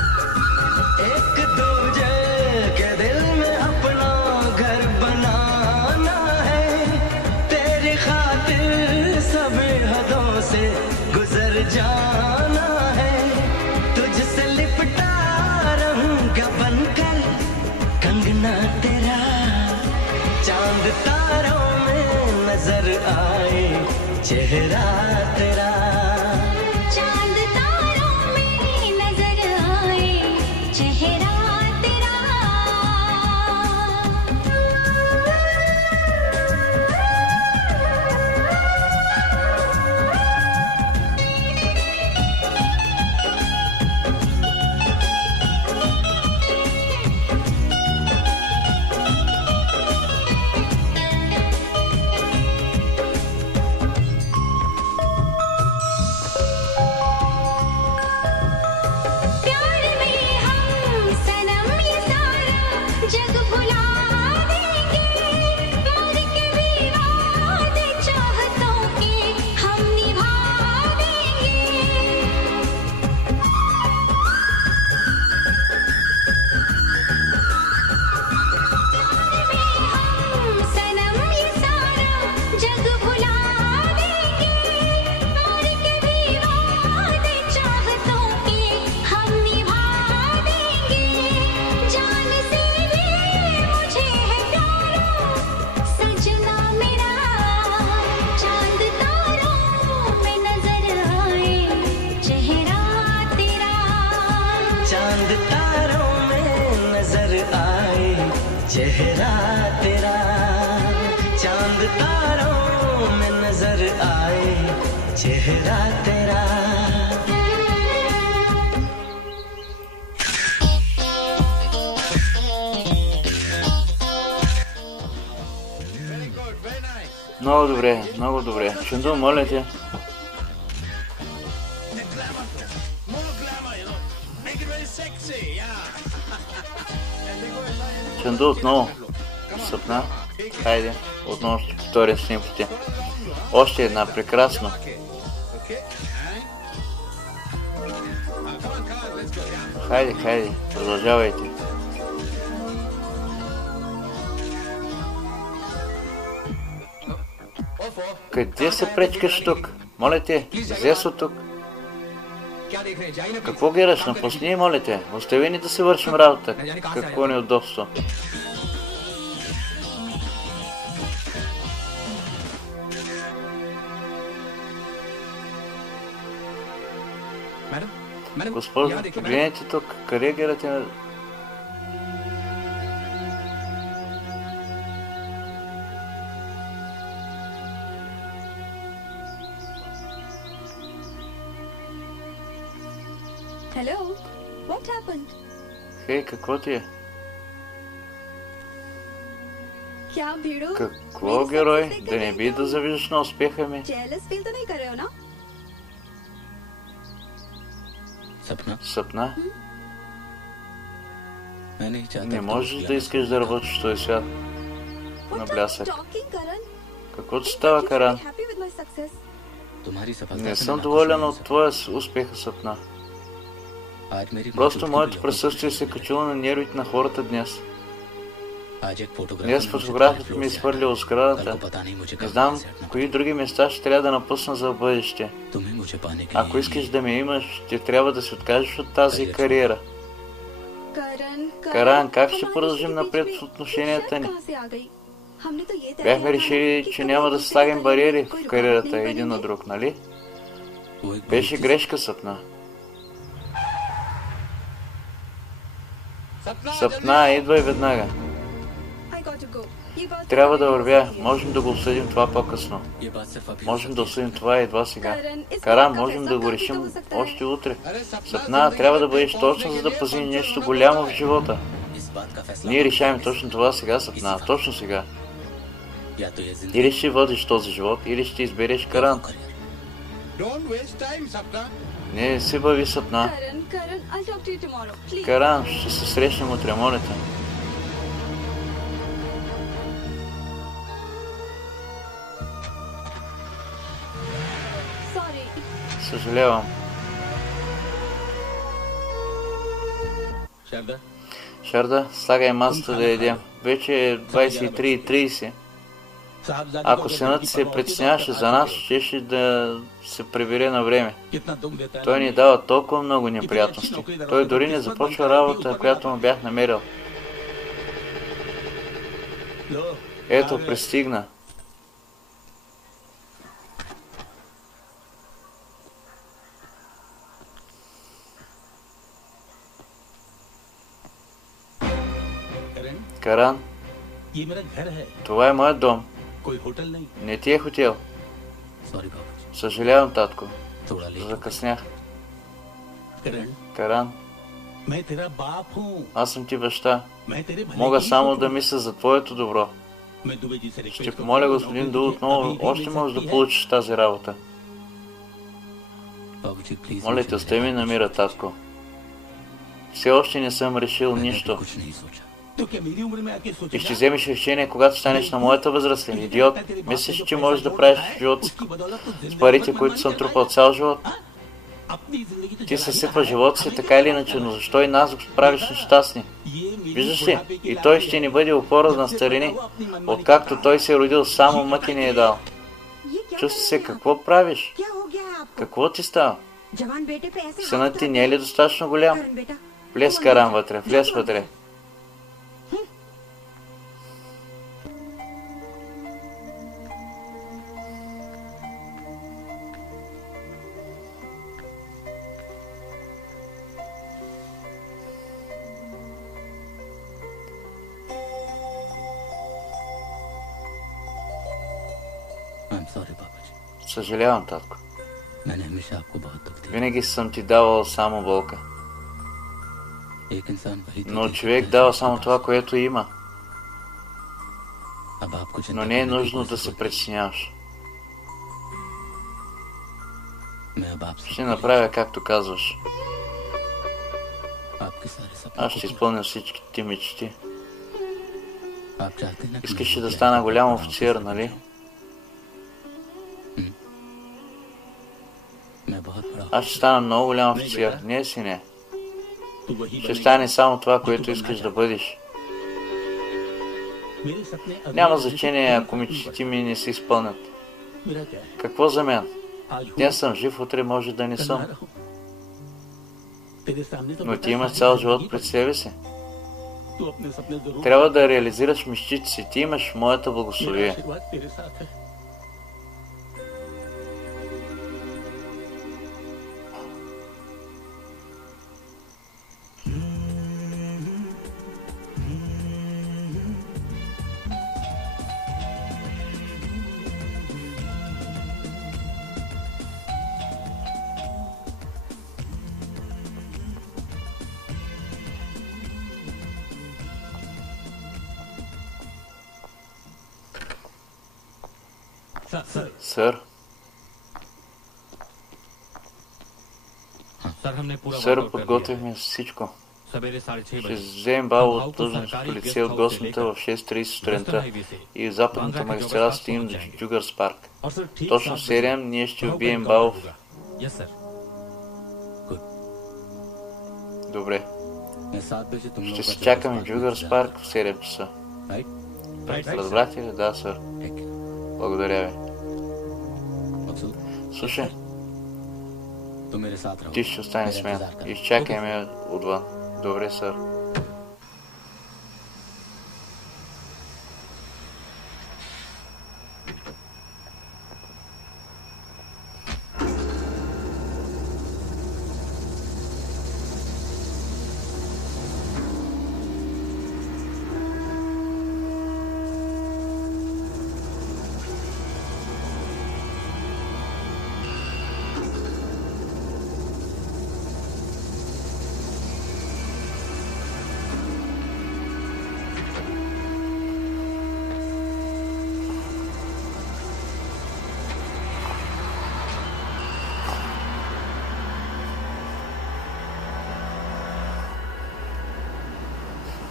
एक दूजे के दिल में अपना घर बनाना है तेरी खातिर सभी हदों से गुजर जाना है तुझसे लिपटा रहूंगा बनकर कंगना तेरा चांद तारों में नजर आए चेहरा तेरा चांद तारों में नजर आए चेहरा तेरा प्यार में हम सनम ये सारा जग भुला देंगे मर के भी वादे चाहतों के हम निभा देंगे हम सनम ये सारा जग भुला देंगे मर के भी वादे चाहतों के हम निभा देंगे जान से भी मुझे है प्यारा सजना मेरा चांद तारों में नजर आए चेहरा तेरा चांद तारों में नजर आए चेहरा तेरा चांद तारों में नजर आए चेहरा तेरा Много добре, много добре. Чунду, моля те. Чанду отново. Съпна. Хайде, отново ще повторя снимките. Още една, прекрасно. Хайде, продължавайте. Къде се пречкаш тук? Моля те, излез от тук. Какво гледаш? Напусни, моля те. Остави ни да се вършим работа. Какво неудобство. Госпожо, гледайте тук. Къде гледате на... Hello? What happened? Хей, какво ти е? क्या भिड़ो? Какво, герой? Да не би да завиждаш на успеха ми? Jealous feel तो नहीं कर रहे हो ना? Съпна? मैं नहीं चाहता Не можеш да искаш да работиш в този свят. What На are you блясък. talking, Karan? Какво ти става, Каран? Happy with my success. तुम्हारी सफलता Не से съм मैं доволен खुश от твоя успеха, Съпна. नहीं हूं। आज मेरी Просто मौजूदगी моето भी присъствие се качило на нервите на хората днес. आज एक फोटोग्राफर Днес ने मुझे фотографът फ्लोर ми से изхвърли от कल сградата. को पता नहीं मुझे Не कब знам कैसे हटना кои други места ще трябва да напусна за в бъдеще. पड़ा। तुम्हें मुझे पाने के Ако लिए искаш да ме имаш, ще трябва да се откажеш от тази кариера. Karan, Каран, как ще हमारे продължим बीच напред में в отношенията ये ни? कहाँ से आ गई? हमने तो ये तय Бяхме किया था решили, कि че कभी няма да एक दूसरे слагим के бариери कोई в रुकावट кариерата नहीं един на बनेगी। друг, нали? वो एक Беше गलती грешка, Съпна. Съпна, идвай веднага. I got to go. ये बात Трябва तो да मैंने вървя. नहीं Можем да го обсъдим това по-късно. है। ये बात सिर्फ अभी हो Можем да सकती है। обсъдим това едва сега. Каран, इस Каран, बात का можем फैसला да го कभी решим तो हो सकता है। още утре. Съпна, трябва да бъдеш точно, за да постигнеш нещо голямо в живота. इस बात का फैसला Ние решаваме точно това сега, Съпна. Точно сега. या तो ये जिंदगी Или ще водиш този живот, или ще избереш Каран. Не се бави, Съпна. Karan, I'll talk to you tomorrow. Please. Каран, ще се срещнем утре, моля те. Sorry. Съжалявам. शारदा Шарда, слагай масата да ядем. Вече е 23:30. Ако синът се притесняваше за нас, щеше да се прибере на време. कितना दुख देता है Той ни дава толкова много неприятности. Той дори не започва работа, която му бях намерил. लो Ето, пристигна. करण Каран, ये मेरा घर है това е моят дом. कोई होटल नहीं Не ти е хотел. सॉरी बाबू Съжалявам, татко. थोड़ा लेट Закъснях. करण Каран, मैं तेरा बाप हूँ аз съм ти баща. मैं तेरे भले Мога के लिए само सोचूं। да мисля за твоето добро. मैं दुबे जी से Ще request помоля करता हूँ, господин नौकरी Ду तुझे отново, अभी भी още मिल можеш सकती да है। получиш тази работа. बाबूजी प्लीज Моля те, остави ми на мира, татко. Все още не съм решил нищо. कुछ नहीं सोचा तो क्या मेरी उम्र में आके И सोचेगा ще вземеш решение, когато станеш на моята възраст, ли? Идиот. Мислиш, че можеш да правиш в живота с парите, които съм трупал цял живот? अपनी जिंदगी तो Ти जला съсипва живота си така или иначе, но защо и нас го правиш нещастни? ये मेरी Виждаш ли? बुढ़ापे की И той रात ще है। ни бъде опора на старини. Откакто той се е родил, само мъки ни е дал. ये क्या Чувства कर се, रहे हैं какво правиш? आप? क्या हो गया है आपको? Какво ти става? जवान बेटे पे ऐसे Синът ти не е ли достатъчно голям? Karan बेटा Влез, Каран, вътре, влез вътре. I'm sorry बाबूजी Съжалявам, татко. मैंने हमेशा आपको बहुत दुख दिया Винаги съм ти давал само болка. एक इंसान वही तो Но देख човек सकता है дава जिसके само पास това, है। което има. अब आपको चिंता Но не е करने की нужно कोई да се जरूरत притесняваш. नहीं। मैं अब आपसे Ще направя както казваш. आपके सारे Аз सपनों ще को изпълня всичките ти мечти. Искаше да стана голям офицер, нали? Аз ще стана много голям офицер. Не, сине. Ще стане само това, което искаш да бъдеш. Няма значение, ако мечтите ми не се изпълнят. Какво за мен? Днес съм жив, утре може да не съм. Но ти имаш цял живот пред себе си. Трябва да реализираш мечтите си. Ти имаш моята благословие. Сър, подготвихме всичко. Ще вземем бал от длъжностното лице от гостната в 6:30 сутринта и в западната магистрала стигнем до Джугърс парк. Точно в 7 ние ще убием бал. Добре. Ще се чакаме в Джугърс парк в 7 часа. Разбрахте ли? Да, сър. Благодаря ви. Слушай, ти ще остане с мен. Изчакай ме отвън. Добре, сър.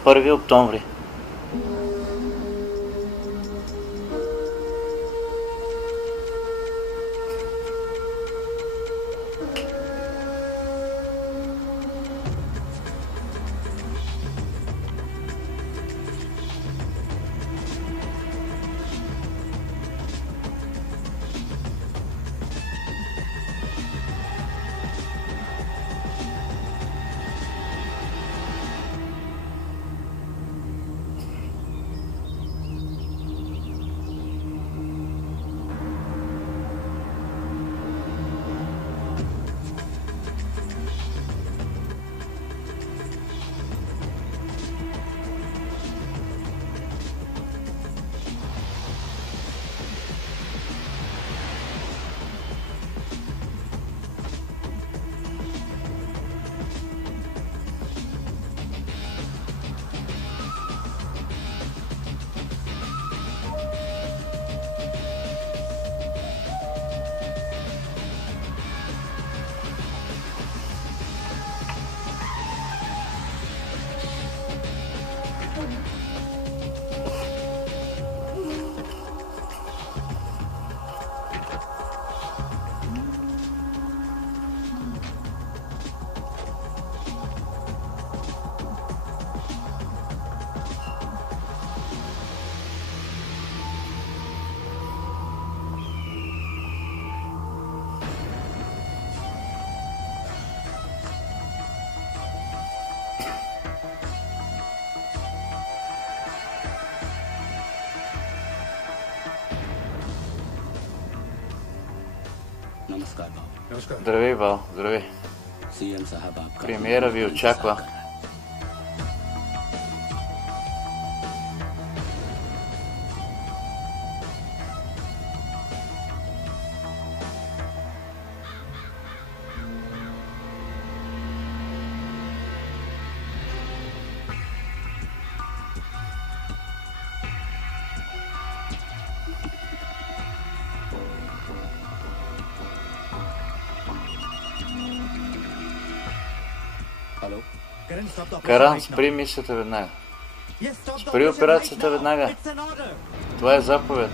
Първи октомври. Здравей, Вал. Здравей. Премиера ви очаква. Каран, спри мисията веднага. Спри операцията веднага. Това е заповед.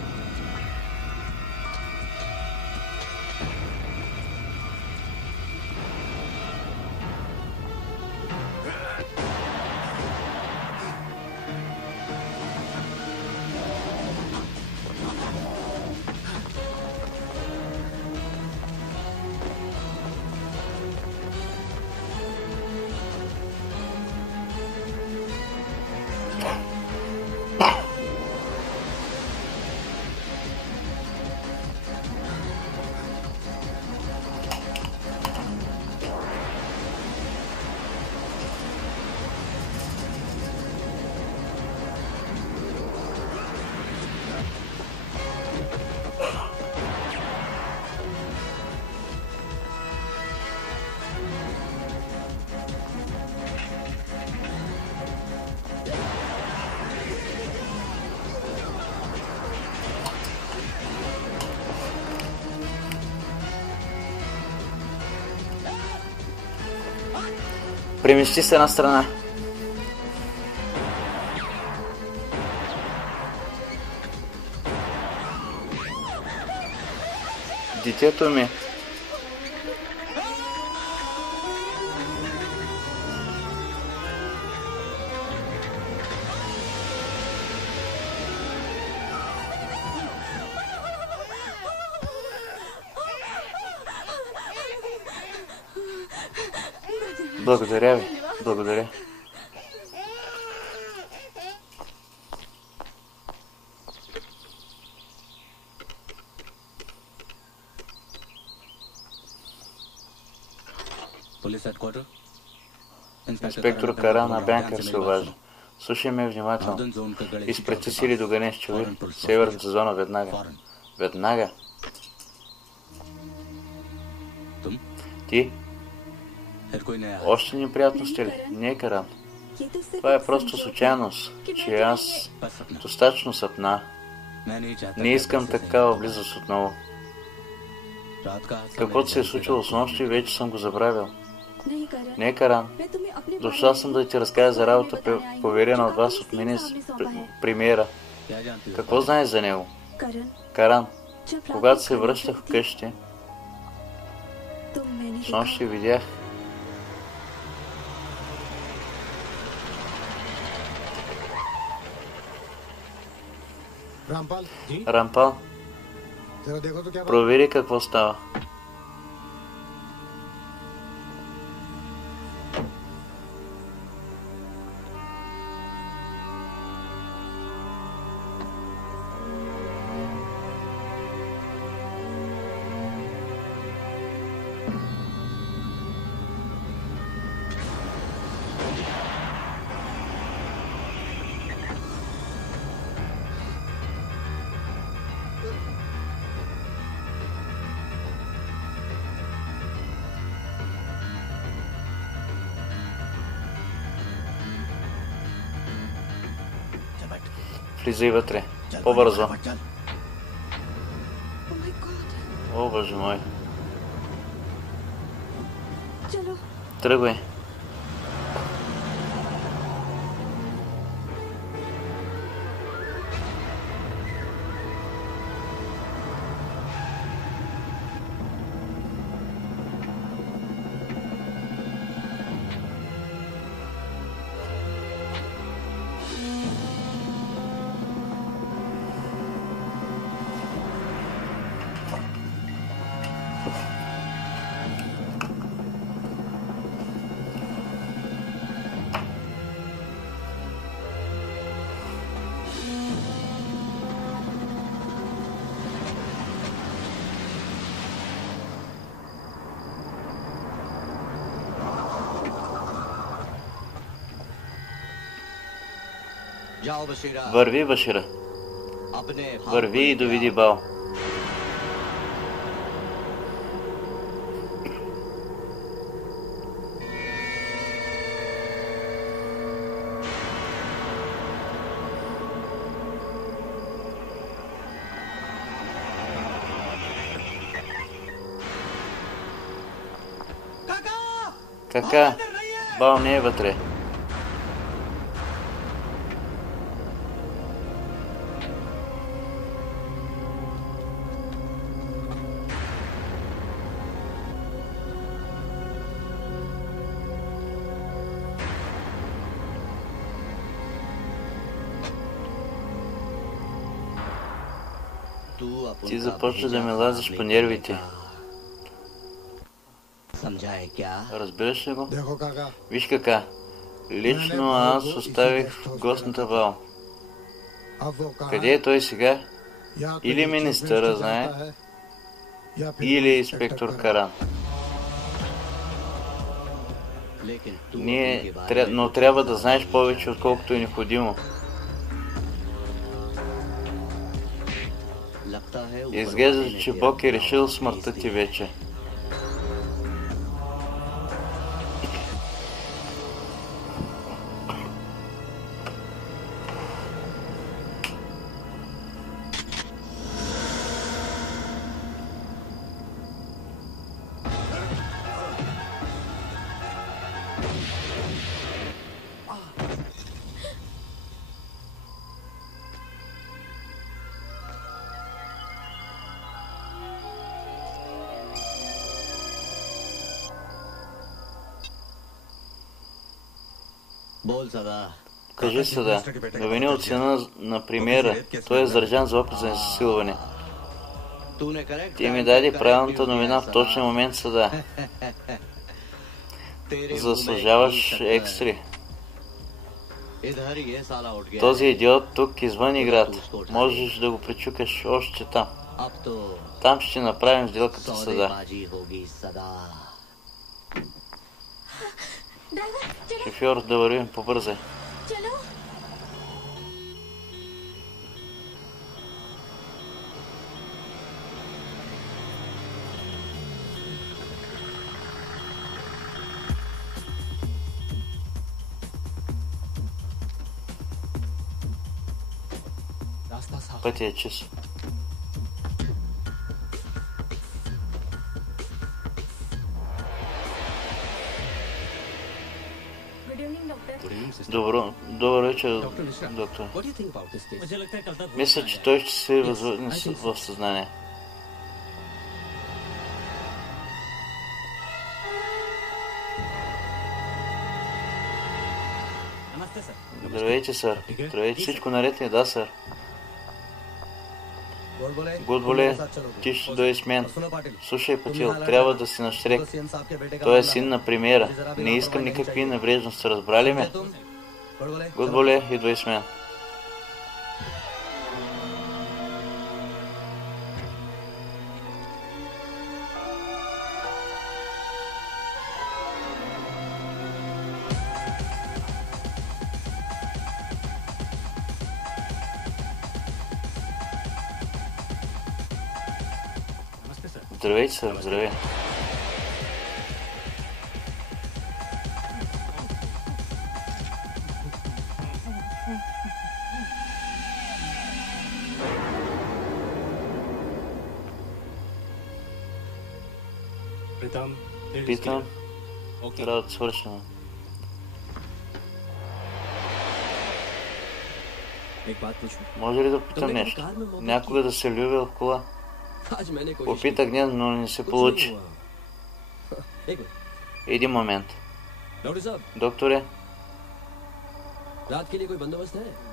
Премести се на страна. Детето ми. Благодаря ви. Благодаря. Инспектор Карана Бянкър се обажда. Слушай ме внимателно. Изпрати сили до Ганеш човек. Северната зона веднага. Веднага. Ти? Още неприятности ли? Не, Каран. Това е просто случайност, че аз достатъчно съпна. Не искам такава близост отново. Каквото се е случило с нощи, вече съм го забравил. Не, Каран. Дошла съм да ти разкажа за работа, поверена от вас от премиера. Какво знаеш за него? Каран, когато се връщах вкъщи, с нощи видях Рампал, провери какво става. Влизай вътре. По-бързо. О, Боже мой. Тръгвай. Върви, Башира. Върви и доведи Бал. Кака? Бал не е вътре. Ти започва да ме лазиш по нервите. Разбираш ли го? Виж кака. Лично аз оставих в гостната бал. Къде е той сега? Или министъра знае, или инспектор Каран. Но трябва да знаеш повече, отколкото е необходимо. Изглежда, че Бог е решил смъртта ти вече. Кажи съда, новини от сина на премиера, той е задържан за опит за насилване. Ти ми даде правилната новина в точния момент, съда. Заслужаваш екстри. Този идиот тук извън играта. Можеш да го пречукаш още там. Там ще направим сделката, съда. Шофьор, да вървим побързай. Пътят е чист. Добър вечер, доктор. Мисля, че той ще се възвърне в съзнание. Здравейте, сър. Здравейте, всичко наред ли? Да, сър. Гудболе, ти ще дойдеш с мен. Слушай, Патил, трябва да си нащрек. Той е син на премиера. Не искам никакви наврежности, разбрали ме? Гудболе, идвай с мен. Здравейте, сър, здравей. Питам, работа свършена. Може ли да питам нещо? Някога да се любил в кола? Опитах днес, но не се получи. Един момент. Докторе,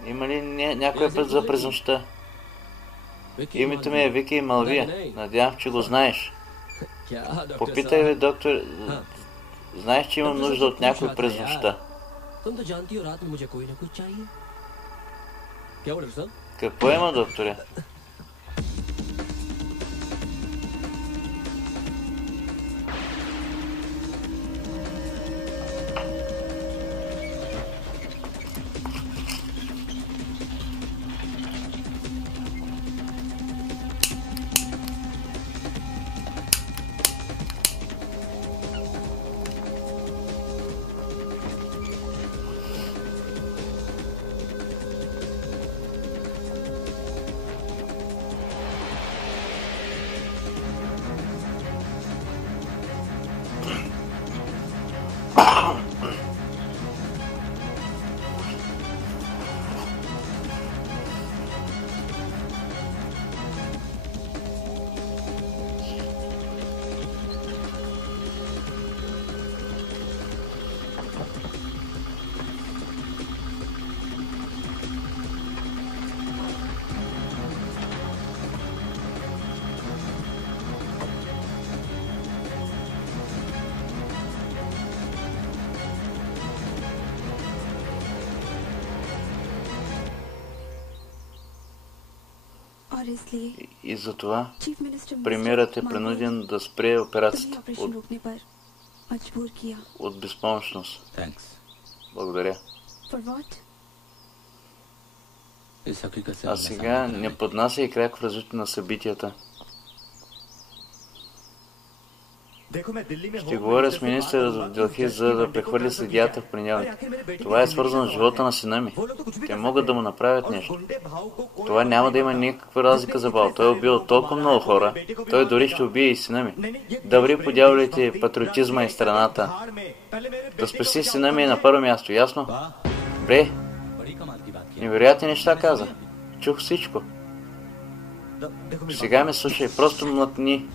има ли някой път за през нощта? Името ми е Вики Малвия. Надявам, че го знаеш. Попитай ви, доктор, знаеш, че имам нужда от някой през нощта. Какво има, докторе? और इसलिए И затова चीफ मिनिस्टर премиерът е принуден да спре операцията ऑपरेशन रोकने पर मजबूर किया। от безпомощност. थैंक्स। Благодаря. For what? इस हकीकत से А сега не поднася и крайко развитие на събитията. Ще говоря с министъра в Делхи, за да прехвърли съдията в понеделник. Това е свързано с живота на сина ми. Те могат да му направят нещо. Това няма да има никаква разлика за Бал. Той е убил толкова много хора. Той дори ще убие и сина ми. Да ври по дяволите патриотизма и страната. Да спаси сина ми на първо място, ясно? Бре, невероятни неща каза. Чух всичко. Сега ме слушай, просто млъкни.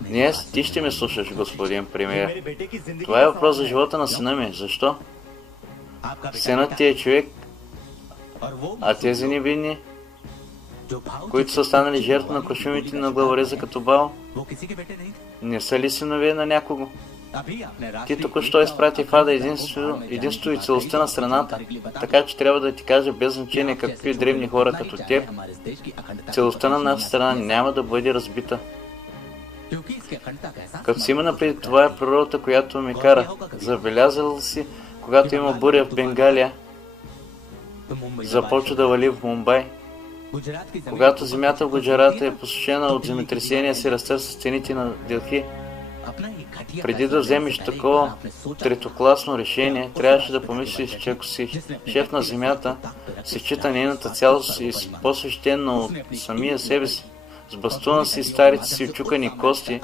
Днес ти ще ме слушаш, господин премиер. Това е въпрос за живота на сина ми. Защо? Синът ти е човек, а тези невинни, които са станали жертва на кошумите на главореза като Баал, не са ли синове на някого? Ти току-що изпрати в ада единство и целостта на страната, така че трябва да ти кажа без значение какви древни хора като теб, целостта на нашата страна няма да бъде разбита. Като си има напред, това е природата, която ми кара. Забелязал си, когато има буря в Бенгалия, започва да вали в Мумбай. Когато земята в Гуджарата е посушена от земетресения, се разтърсят стените на Делхи. Преди да вземеш такова третокласно решение, трябваше да помислиш, че ако си шеф на земята, се счита нейната цялост и по-свещена от самия себе си. С бастуна си и старите си очукани кости,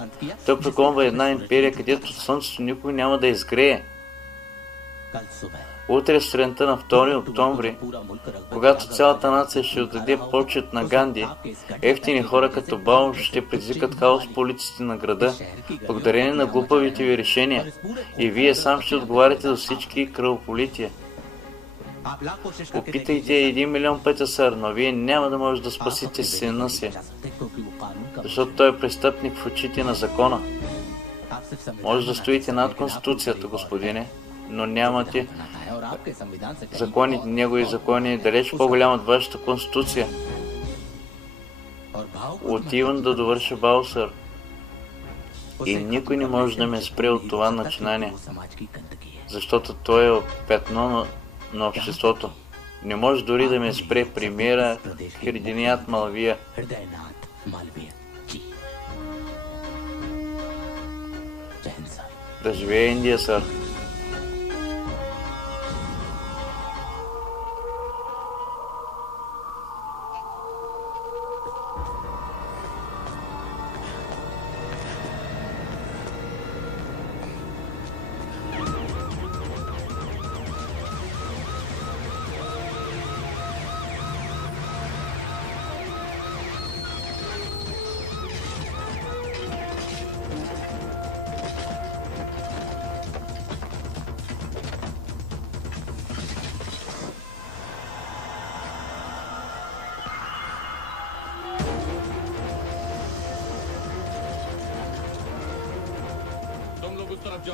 той прогонва една империя, където слънцето никога няма да изгрее. Утре сутринта на 2 октомври, когато цялата нация ще отдаде почет на Ганди, ефтини хора като Бао ще предизвикат хаос по улиците на града, благодарение на глупавите ви решения, и вие сам ще отговаряте за всички кръвополития. Опитайте 1 милион пъти, сър, но вие няма да можете да спасите сина си, защото той е престъпник в очите на закона. Може да стоите над Конституцията, господине, но нямате законите, негови закони, далеч по-голям от вашата Конституция. Отивам да довърша Бао, сър. И никой не може да ме спре от това начинание, защото той е петно на обществото. Не може дори да ме спре премиера Хридиният Малвия. Да живее Индия, сър.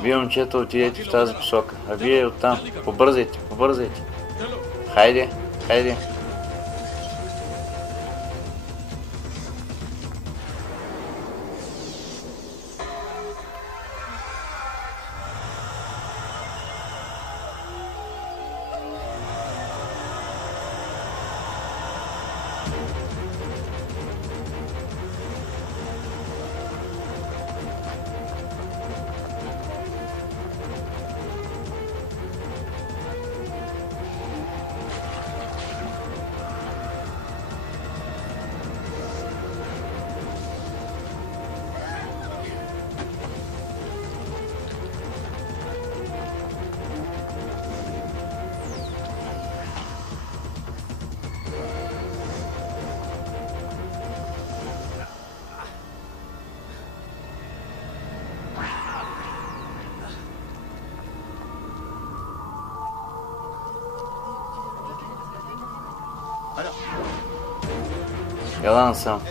Вие, момчета, отидете в тази посока, а вие оттам. Побързайте, побързайте. Хайде, хайде. Ела насам.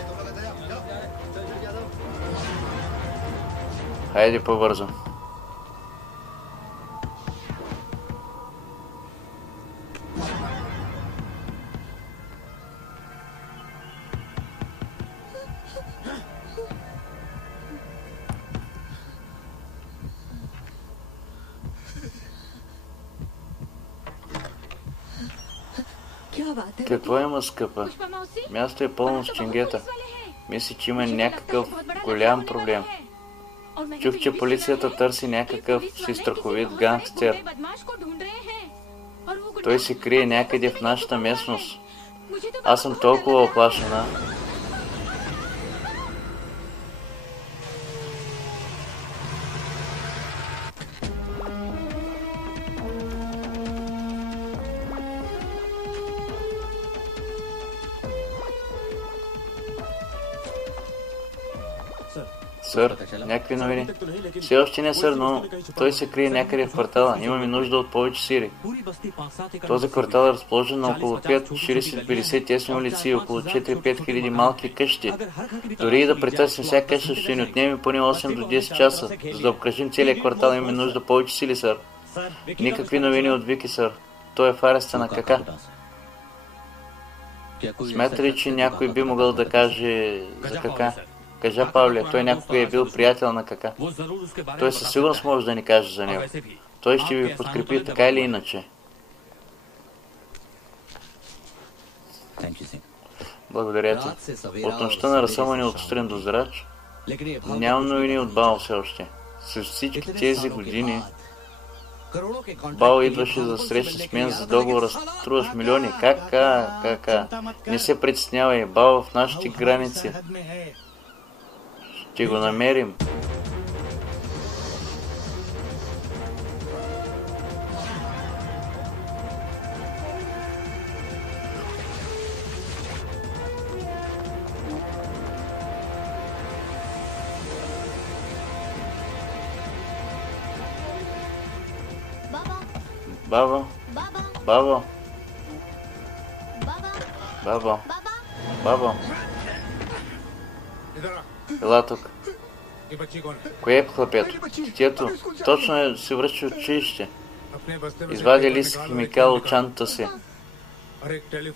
Хайде по-бързо. बात है? Какво има, скъпа? पुष्पा मौसी Място е пълно с बहुत ченгета. पुलिस वाले हैं। Мисля, че има मुझे तो някакъв लगता है बहुत बड़ा голям लड़ाई होने проблем. वाला है। और मैंने Чух, तो ये че भी полицията सुना है търси कि някакъв पुलिस си वाले страховит किसी बहुत बड़े гангстер. गुंडे बदमाश को ढूंढ रहे हैं। और वो गुंडा Той се крие आपस някъде में в нашата मुझे तो местност. मुझे तो Аз съм बहुत डर толкова लग रहा है। оплашена. Сър, някакви новини? Все още не, сър, но той се крие някъде в квартала. Имаме нужда от повече сири. Този квартал е разположен на около 5-40-50 тесни улици и около 4-5 хиляди малки къщи. Дори и да претърсим всяка къща, ще ни отнеме поне 8 до 10 часа. За да обкръжим целият квартал, имаме нужда повече сили, сър. Никакви новини от Вики, сър. Той е в ареста на Кака. Смята ли, че някой би могъл да каже за Кака? Кажа, Павле, той някога е бил приятел на Кака. Той със сигурност може да ни каже за него. Той ще ви подкрепи така или иначе. Благодаря ти. От нощта на разсъмване от сутрин до зрач, нямам новини от Бао все още. С всички тези години Бао идваше за среща с мен за договора, струваш милиони. Кака? Не се притеснявай, Бао в нашите граници. Ще го намерим. बाबा Бабо, बाबा бабо, ела тук. Кое е хлапето? Детето точно се връща от училище. Извади лист химикал от чантата си.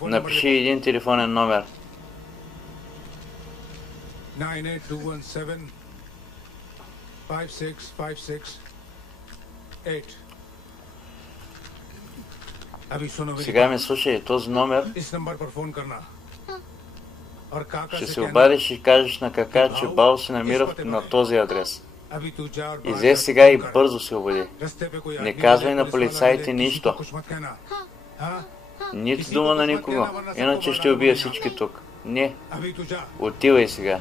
Напиши един телефонен номер. 98217 56568. अभी सुनो मेरी Сега ме слушай, този номер इस नंबर पर फोन करना और काका ще से се कहना обадиш и кажеш на Кака, че Бао се намира на този адрес. अभी तू जा और Излез сега и бързо се обади. रास्ते पे कोई Не आदमी казвай मिले, на पुलिस वाला полицаите मिले, нищо. किसी को कुछ मत कहना हाँ Нито дума на никого, иначе ще убия всички тук. Не, अभी तू जा отивай сега.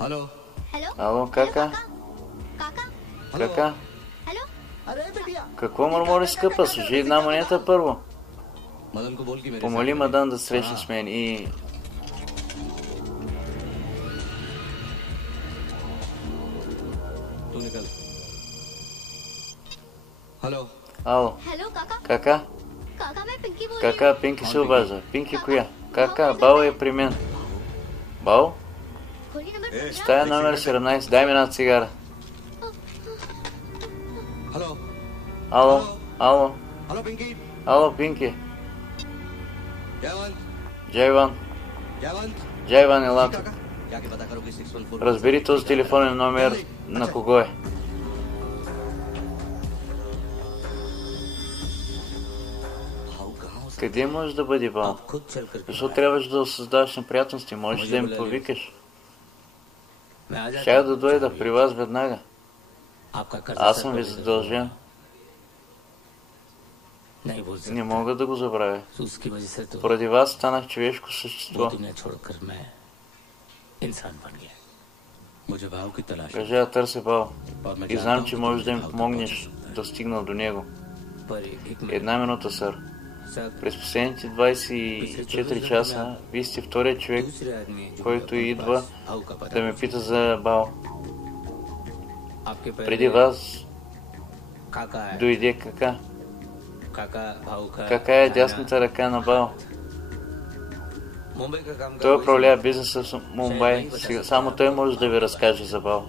Hello hello Ало, Кака? काका Кака? हेलो Какво мърмори, скъпа? Служи една монета първо. मदन को बोल कि मेरे Помоли Мадан да срещне с мен и... तू निकल हेलो Ало, हेलो काका Кака? काका मैं पिंकी बोल रही Кака, Пинки се обажда. Пинки коя? Кака, Бао е при мен. Бао? हूँ खोली नंबर 50 Стая номер 17, дай ми една цигара. हेलो Ало, ало, हेलो पिंकी ало, Пинки. जयवंत Джайван, जयवंत Джайван, ела тук. काका जाके पता करो कि 614 Разбери този телефонен номер на кого е. भाव कहाँ हो Къде може да бъде Бао? सकता खुद चल कर Защо трябваше да създаваш неприятности? Можеш да им повикаш. मैं आ जाता Щях да дойда при вас веднага. आपका कर्ज Аз सर съм पर ви ले लो। задължен. नहीं बोल सकता Не мога да го забравя. तो उसकी वजह से तो Поради вас станах човешко същество. वो दुनिया छोड़कर मैं इंसान बन गया मुझे भाव की तलाश है Кажа, я търся Бао. और मैं И जानता знам, हूँ че कि можеш да तुम им भाव तक помогнеш पहुंच सकता да стигна до него. है। पर एक मिनट Една минута, сър. शायद През последните 24 часа вие сте вторият човек, दूसरे आदमी जो който अपने идва पास भाव का पता да ме पूछे। пита за Бао. आपके Преди вас काका है дойде Кака. काका भाव का Кака е дясната ръка на Бао. मुंबई का काम Той управлява бизнеса в Мумбай. Сега само той може да ви разкаже за Бао.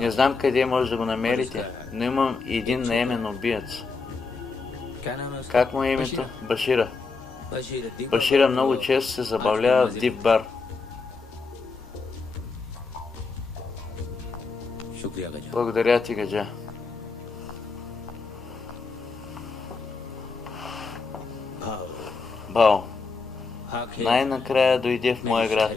Не знам къде може да го намерите, но имам един наемен убиец. Как му е името? Башира. Башира много често се забавлява в дип бар. Благодаря ти, гаджа. Бао. Най-накрая дойде в моя град.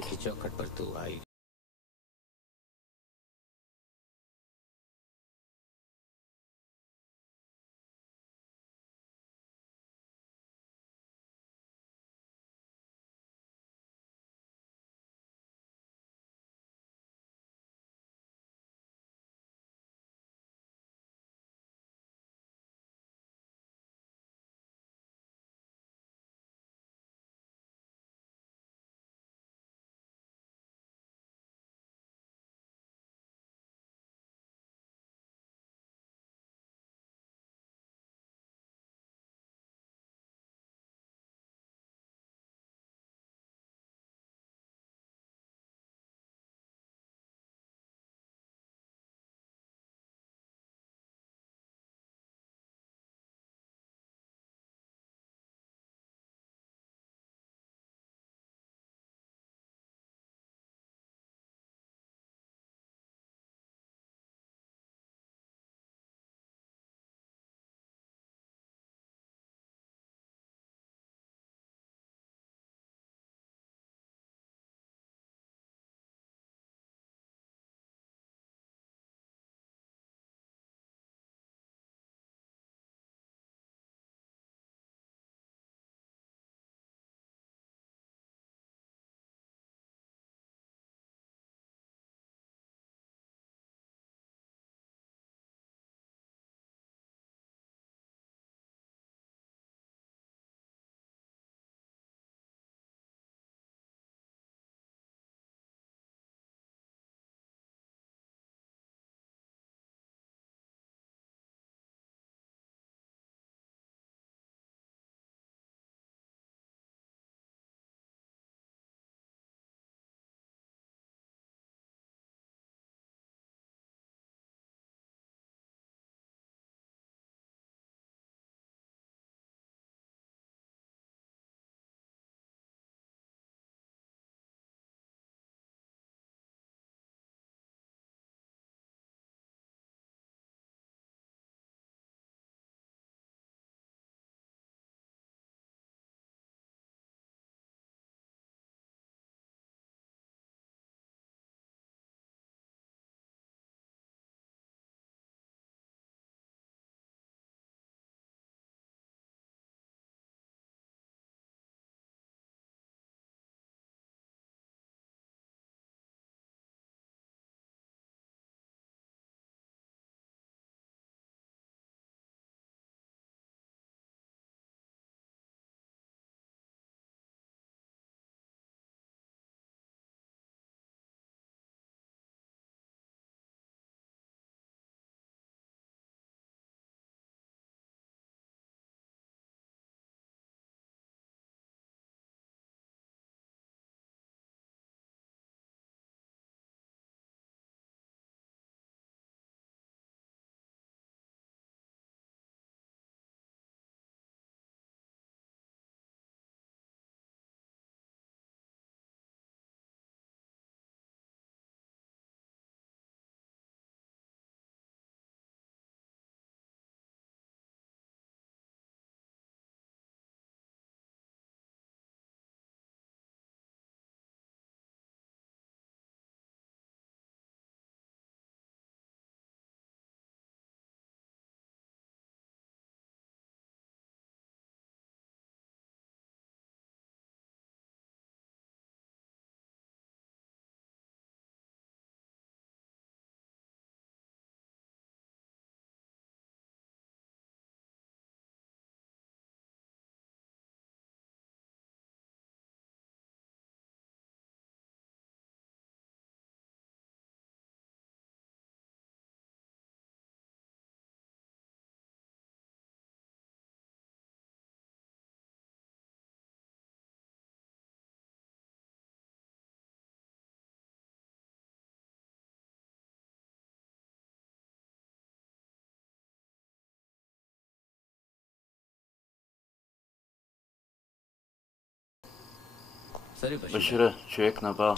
Башира, човек на Бал.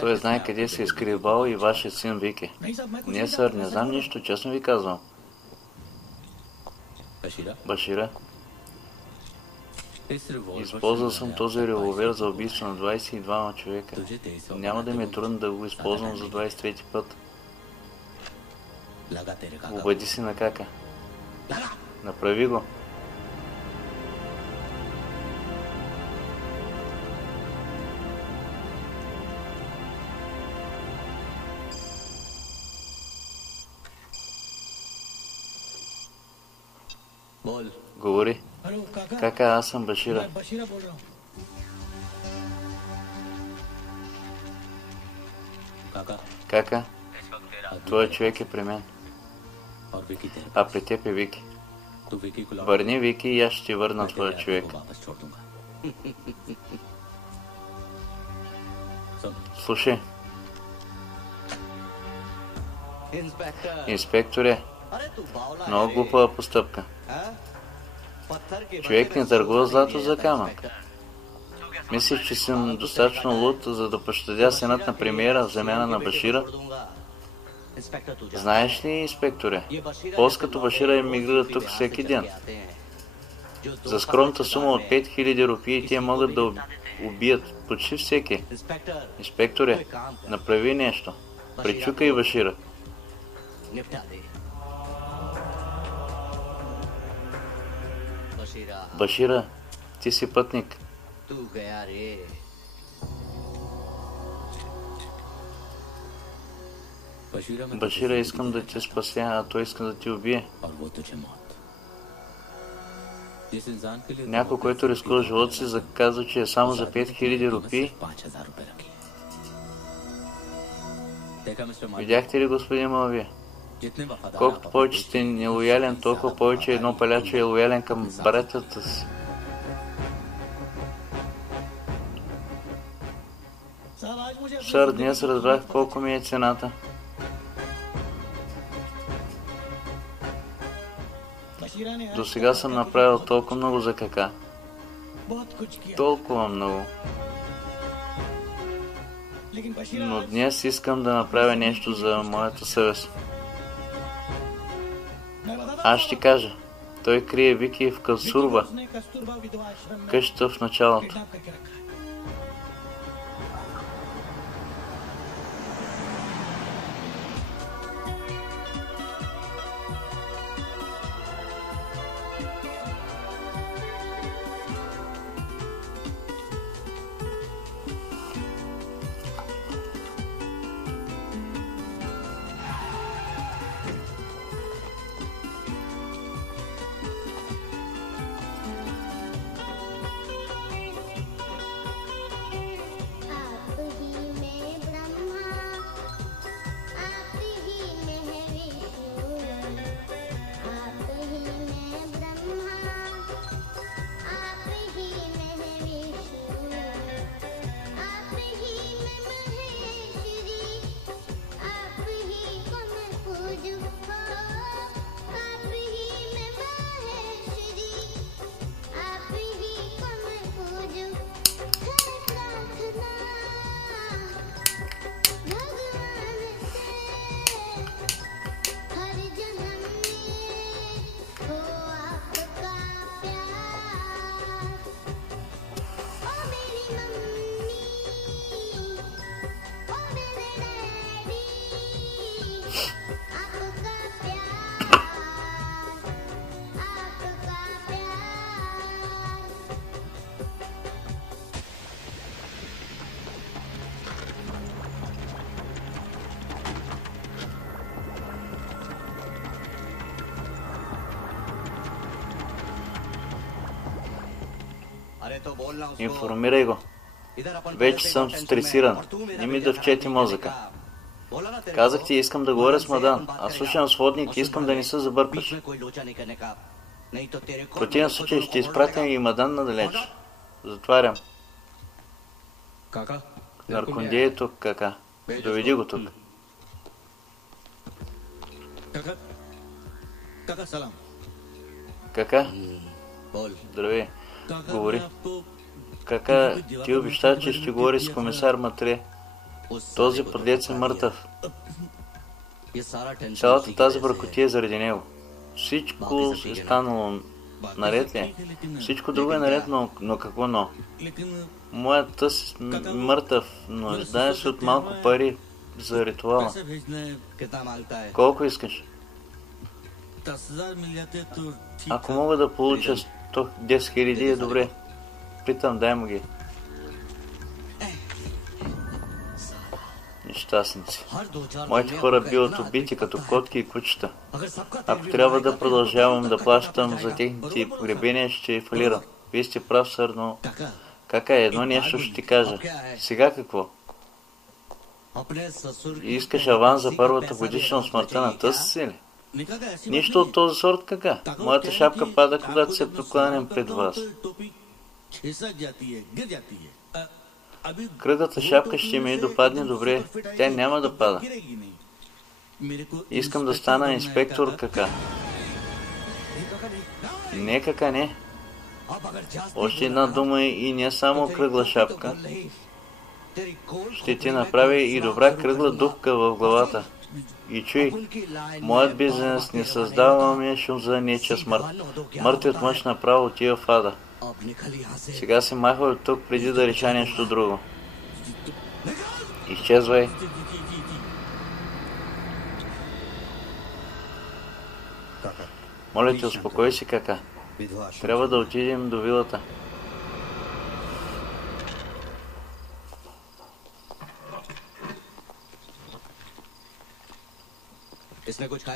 Той знае къде се изкри Бал и вашият син Вики. Не, сър, не знам нищо, честно ви казвам. Башира, използвал съм този револвер за убийство на 22 човека. Няма да ми е трудно да го използвам за 23 път. Обади си на Кака. Направи го. Говори. Кака, аз съм Башира. Кака, твой човек е при мен. А при теб е Вики. Върни Вики и аз ще ти върна твоя човек. Слушай. Инспекторе, много глупава постъпка. Човек не търгува злато за камък. Мислиш, че съм достатъчно луд, за да пощадя сенът на премиера в замяна на Башира? Знаеш ли, инспекторе, полската Башира емигрира тук всеки ден. За скромната сума от 5000 рупии те могат да убият почти всеки. Инспекторе, направи нещо. Причукай Башира. Башира, ти си пътник. Башира, искам да те спася, а той иска да ти убие. Някой, който рискува живота си, казва, че е само за 5000 рупии. Видяхте ли, господин Малвия? Колкото повече сте нелоялен, толкова повече едно палячо е лоялен към братята си. Сър, днес разбрах колко ми е цената. До сега съм направил толкова много за Кака. Толкова много. Но днес искам да направя нещо за моята съвест. Аз ще кажа. Той крие Вики в Кастурба, къщата в началото. Информирай го. Вече съм стресиран. Не ми да вчети мозъка. Казах ти, искам да говоря с Мадан. Аз слушам сводник и искам да не се забъркаш. В противен случай ще изпратим и Мадан надалеч. Затварям. Наркондия е тук, Кака. Доведи го тук. Кака? Здравей. говори. Кака, ти обеща, че ще говори с комисар Матре. Този подлец е мъртъв. Цялата тази бъркотия е заради него. Всичко е станало наред ли? Всичко друго е наред, но какво но? Моят тъс е мъртъв, но нуждае се от малко пари за ритуала. Колко искаш? Ако мога да получа 10 000 е добре. Питам, дай му ги. Нещастници. Моите хора биват убити като котки и кучета. Ако трябва да продължавам да плащам за техните погребения, ще фалирам. Вие сте прав, сър, но... Кака, едно нещо ще ти кажа. Сега какво? Искаш аванс за първата годишна от смъртта на тъс си ли? Нищо от този сорт, кака. Моята шапка пада, когато се прекланям пред вас. Кръгата шапка ще ми допадне добре. Тя няма да пада. Искам да стана инспектор, кака. Не, кака, не. Още една дума и не само кръгла шапка. Ще ти направя и добра кръгла дупка в главата. И чуй, моят бизнес не създава шум за нечия смърт. Мъртвият мъж направо отива в ада. Сега се махва от тук, преди да реша нещо друго. Изчезвай. Моля те, успокой се, кака. Трябва да отидем до вилата.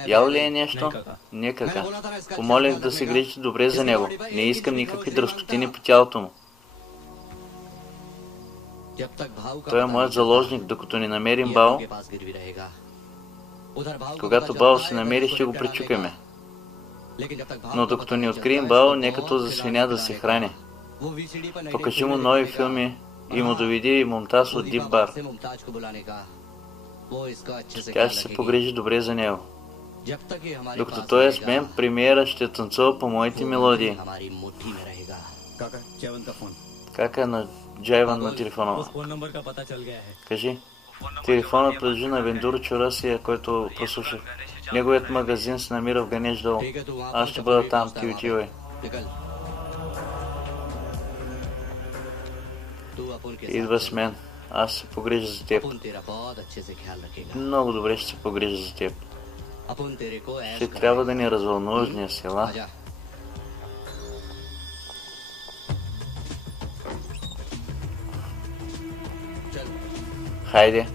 Ял ли е нещо? Не, кака. Помолих да се грижите добре за него. Не искам никакви дръскотини по тялото му. Той е моят заложник, докато не намерим Бао. Когато Бао се намери, ще го пречукаме. Но докато не открием Бао, нека този свиня да се храни. Покажи му нови филми и му доведи Мумтаз от Дип Бар. Тя ще се погрижи добре за него. Докато той е с мен, премиера ще танцува по моите мелодии. Как е на Джайван на телефона? Кажи. Телефонът принадлежи на Вендур Чорасия, който прослушах. Неговият магазин се намира в Ганеш долу. Аз ще бъда там, ти отивай. Идва с мен. Аз се погрижа за теб. Много добре ще се погрижа за теб. Ще трябва да ни развълнуваш днес, села. Хайде.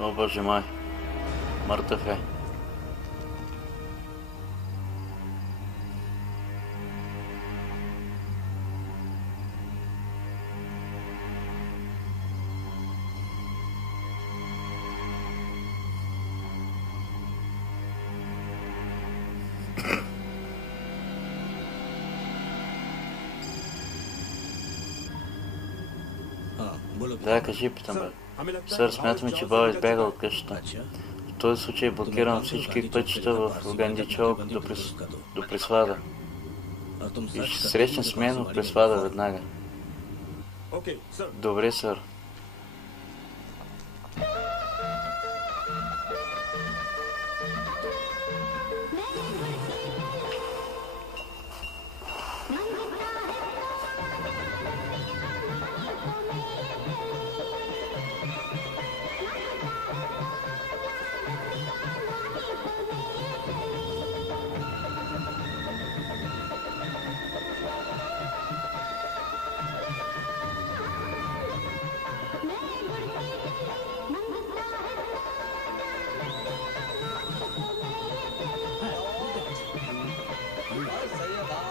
О, Боже мой. Мъртъв е. Да, кажи, питам, бе. Сър, смятаме, че Бал избяга от къщата. В този случай блокирам всички пътища в Гандичок до Пресвада. И ще се срещне с мен от Пресвада веднага. Добре, сър.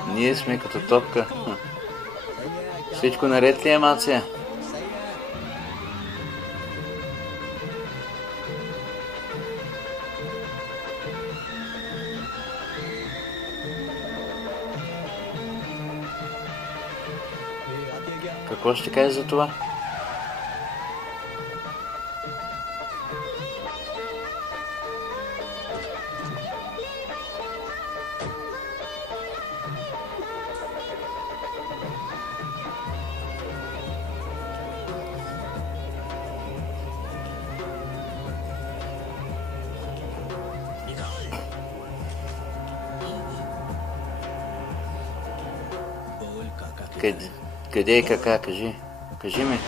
Ние сме като топка. Всичко наред ли е, Мация? Какво ще кажеш за това? Къде е кака? Кажи. Кажи ми.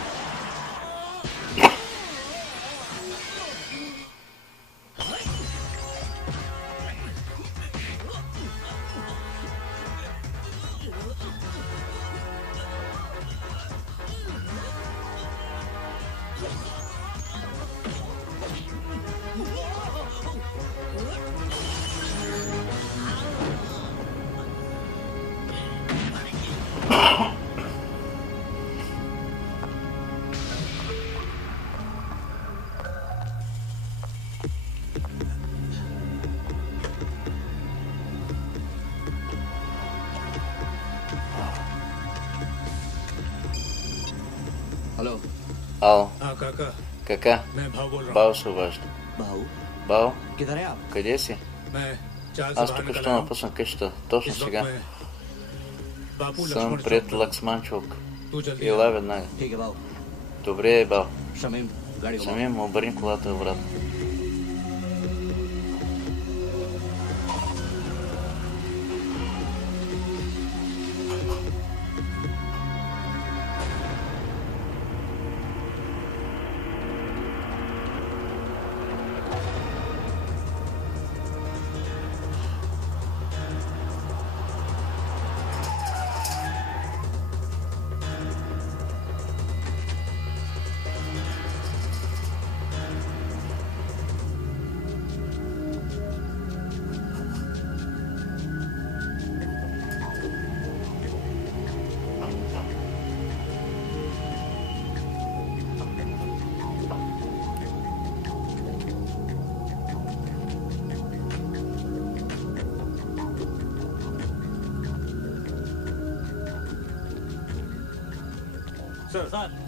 हेलो Ал, हाँ काका кака? मैं भाव बोल रहा Бао се обажда. बाहू Бао, किधर है आप? къде си? हूँ मैं चाल से Аз बाहर тук निकल ще आया हूँ। напусна къщата. Точно इस वक्त сега. मैं बापू Съм लक्ष्मण пред चौक पर। Лаксманчук. तू जल्दी Ела веднага. ठीक है बाबू Добре, Бао. शमीम गाड़ी घुमाओ। Самим обърни колата обратно.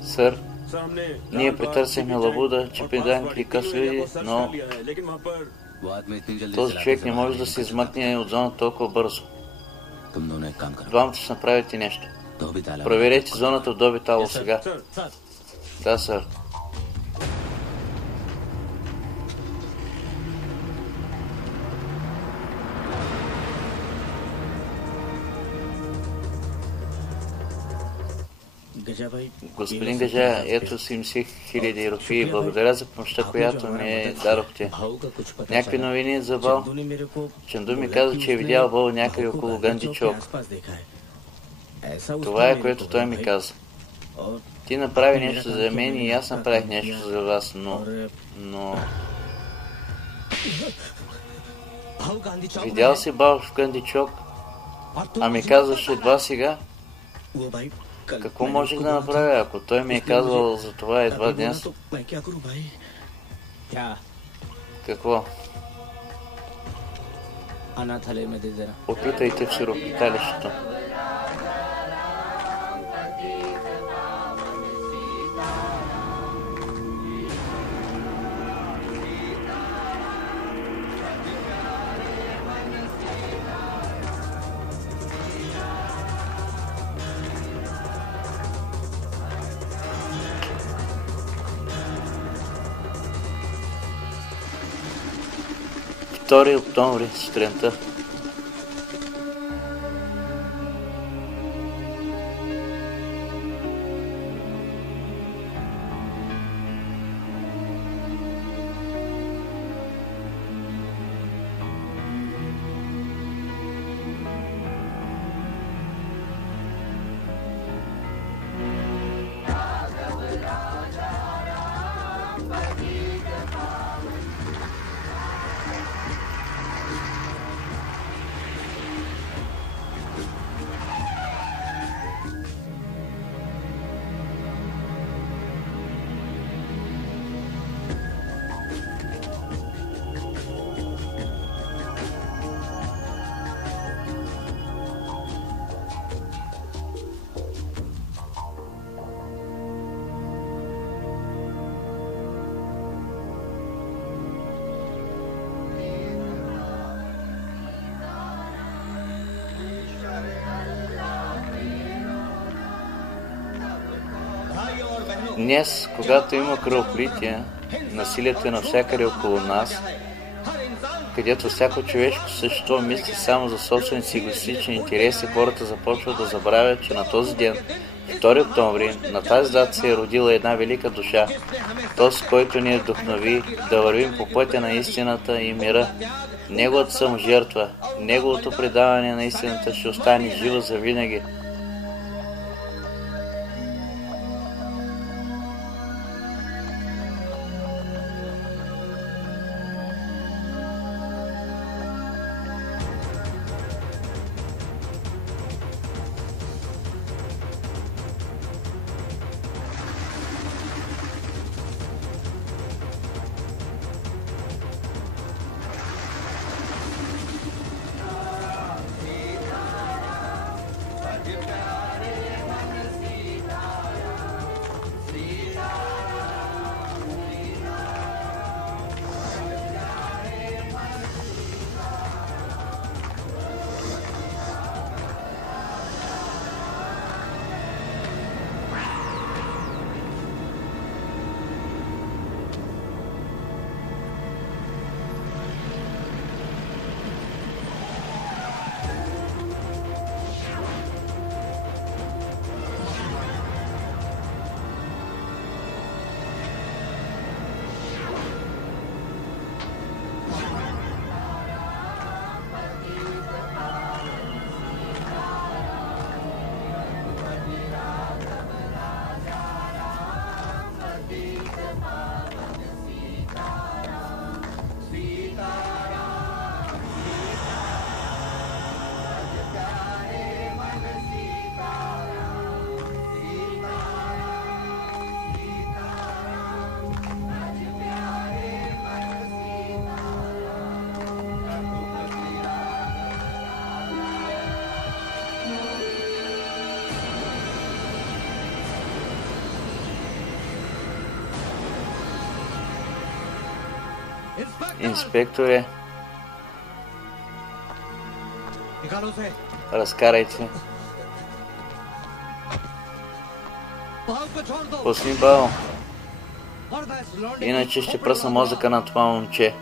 Сър, ние претърсихме Лабуда, Чипиданки и Касуи, но बाद में इतनी जल्दी този से човек не може да се измъкне от зоната толкова бързо. तुम दोनों एक काम करो Двамата ще направите нещо. तो भी ताला Проверете зоната в Добитало сега. Да, сър. गजा भाई Господин Гажа, ето 70 000 рупии. Благодаря за помощта, която ми дадохте. भाऊ का कुछ पता Някакви новини за Бал? चंदू ने मेरे को Чанду ми каза, че е видял Бал някъде около Гандичок. आसपास देखा है ऐसा Това е, което той ми каза. और Ти направи нещо за мен и аз направих нещо за вас, но भाऊ गांधी चौक видял си Бал в Гандичок, а ми казваш едва сега? वो भाई कल Какво можех да направя, ако той ми е казал за това едва днес? तो मैं क्या करूं भाई क्या Какво? अनाथालय में दे देना Опитайте в сиропиталището. 2 октомври сутринта. Днес, когато има кръвопролитие, насилието е навсякъде около нас, където всяко човешко същество мисли само за собствените си егоистични интереси, хората започват да забравят, че на този ден, 2 октомври, на тази дата се е родила една велика душа, този, който ни вдъхнови да вървим по пътя на истината и мира. Неговата саможертва, неговото предаване на истината ще остане жива завинаги. Инспекторе, разкарайте. Пусни Бао, иначе ще пръсна мозъка на това момче.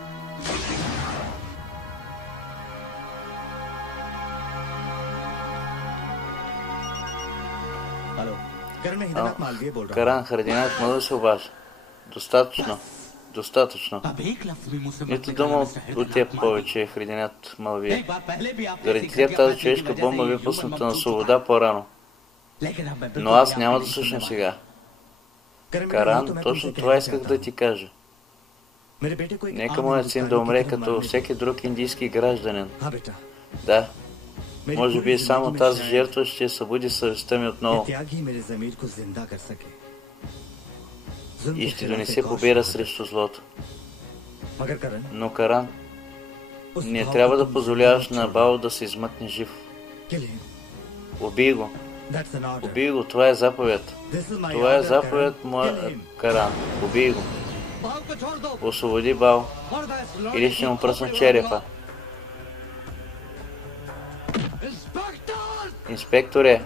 Каран, Хардинат Малви се обажда. Достатъчно. Достатъчно. Нито дума от теб повече, Храдинат Малви. Заради теб тази човешка бомба ви пусната на свобода по-рано. Но аз няма да слушам сега. Каран, точно това исках да ти кажа. Нека моят син да умре като всеки друг индийски гражданин. Да. Може би само тази жертва ще събуди съвестта ми отново. И ще донесе победа срещу злото. Но Каран, не трябва да позволяваш на Бао да се измъкне жив. Убий го. Убий го, това е заповед. Това е заповед, моя Каран. Убий го. Освободи Бао. Или ще му пръсна черепа. Инспекторе!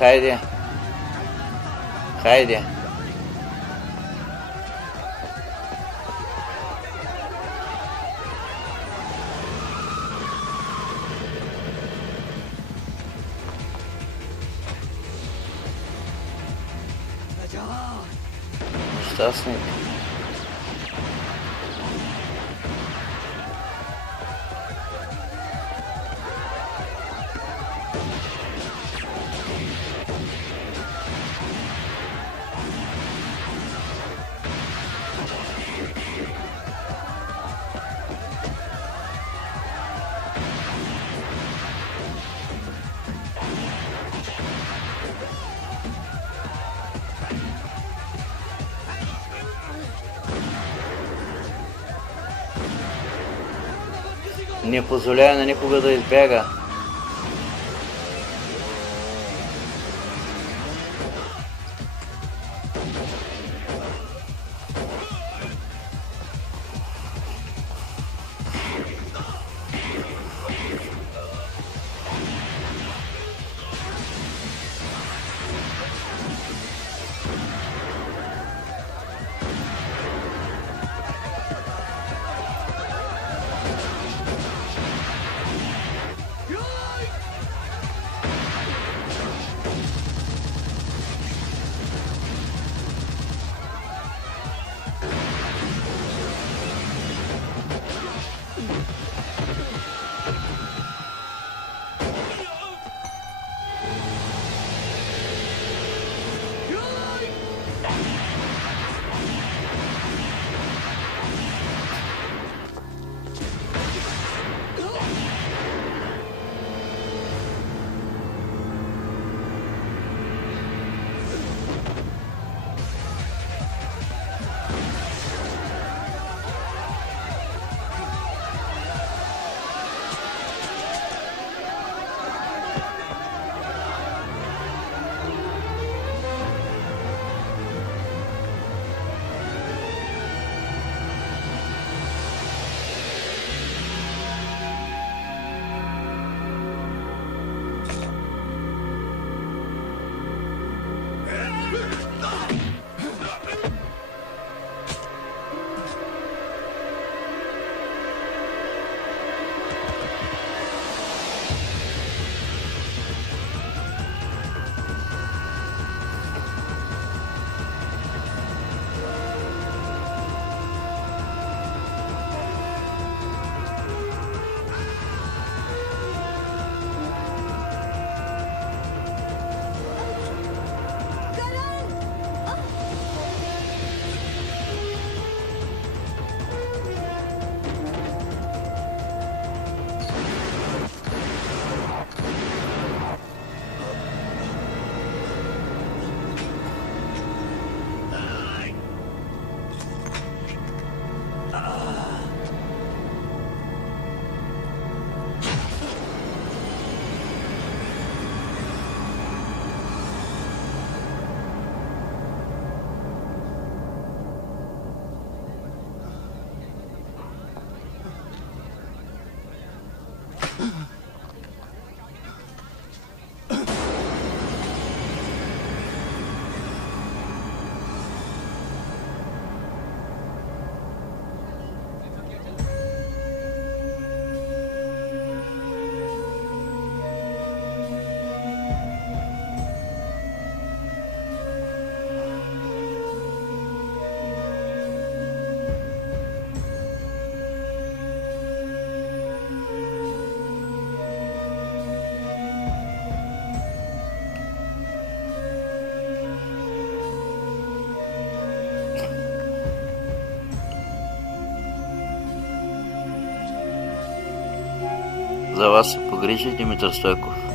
Хайде. Хайде. Нещастник. Не позволява на никога да избяга. За вас се погрижи Димитър Стойков.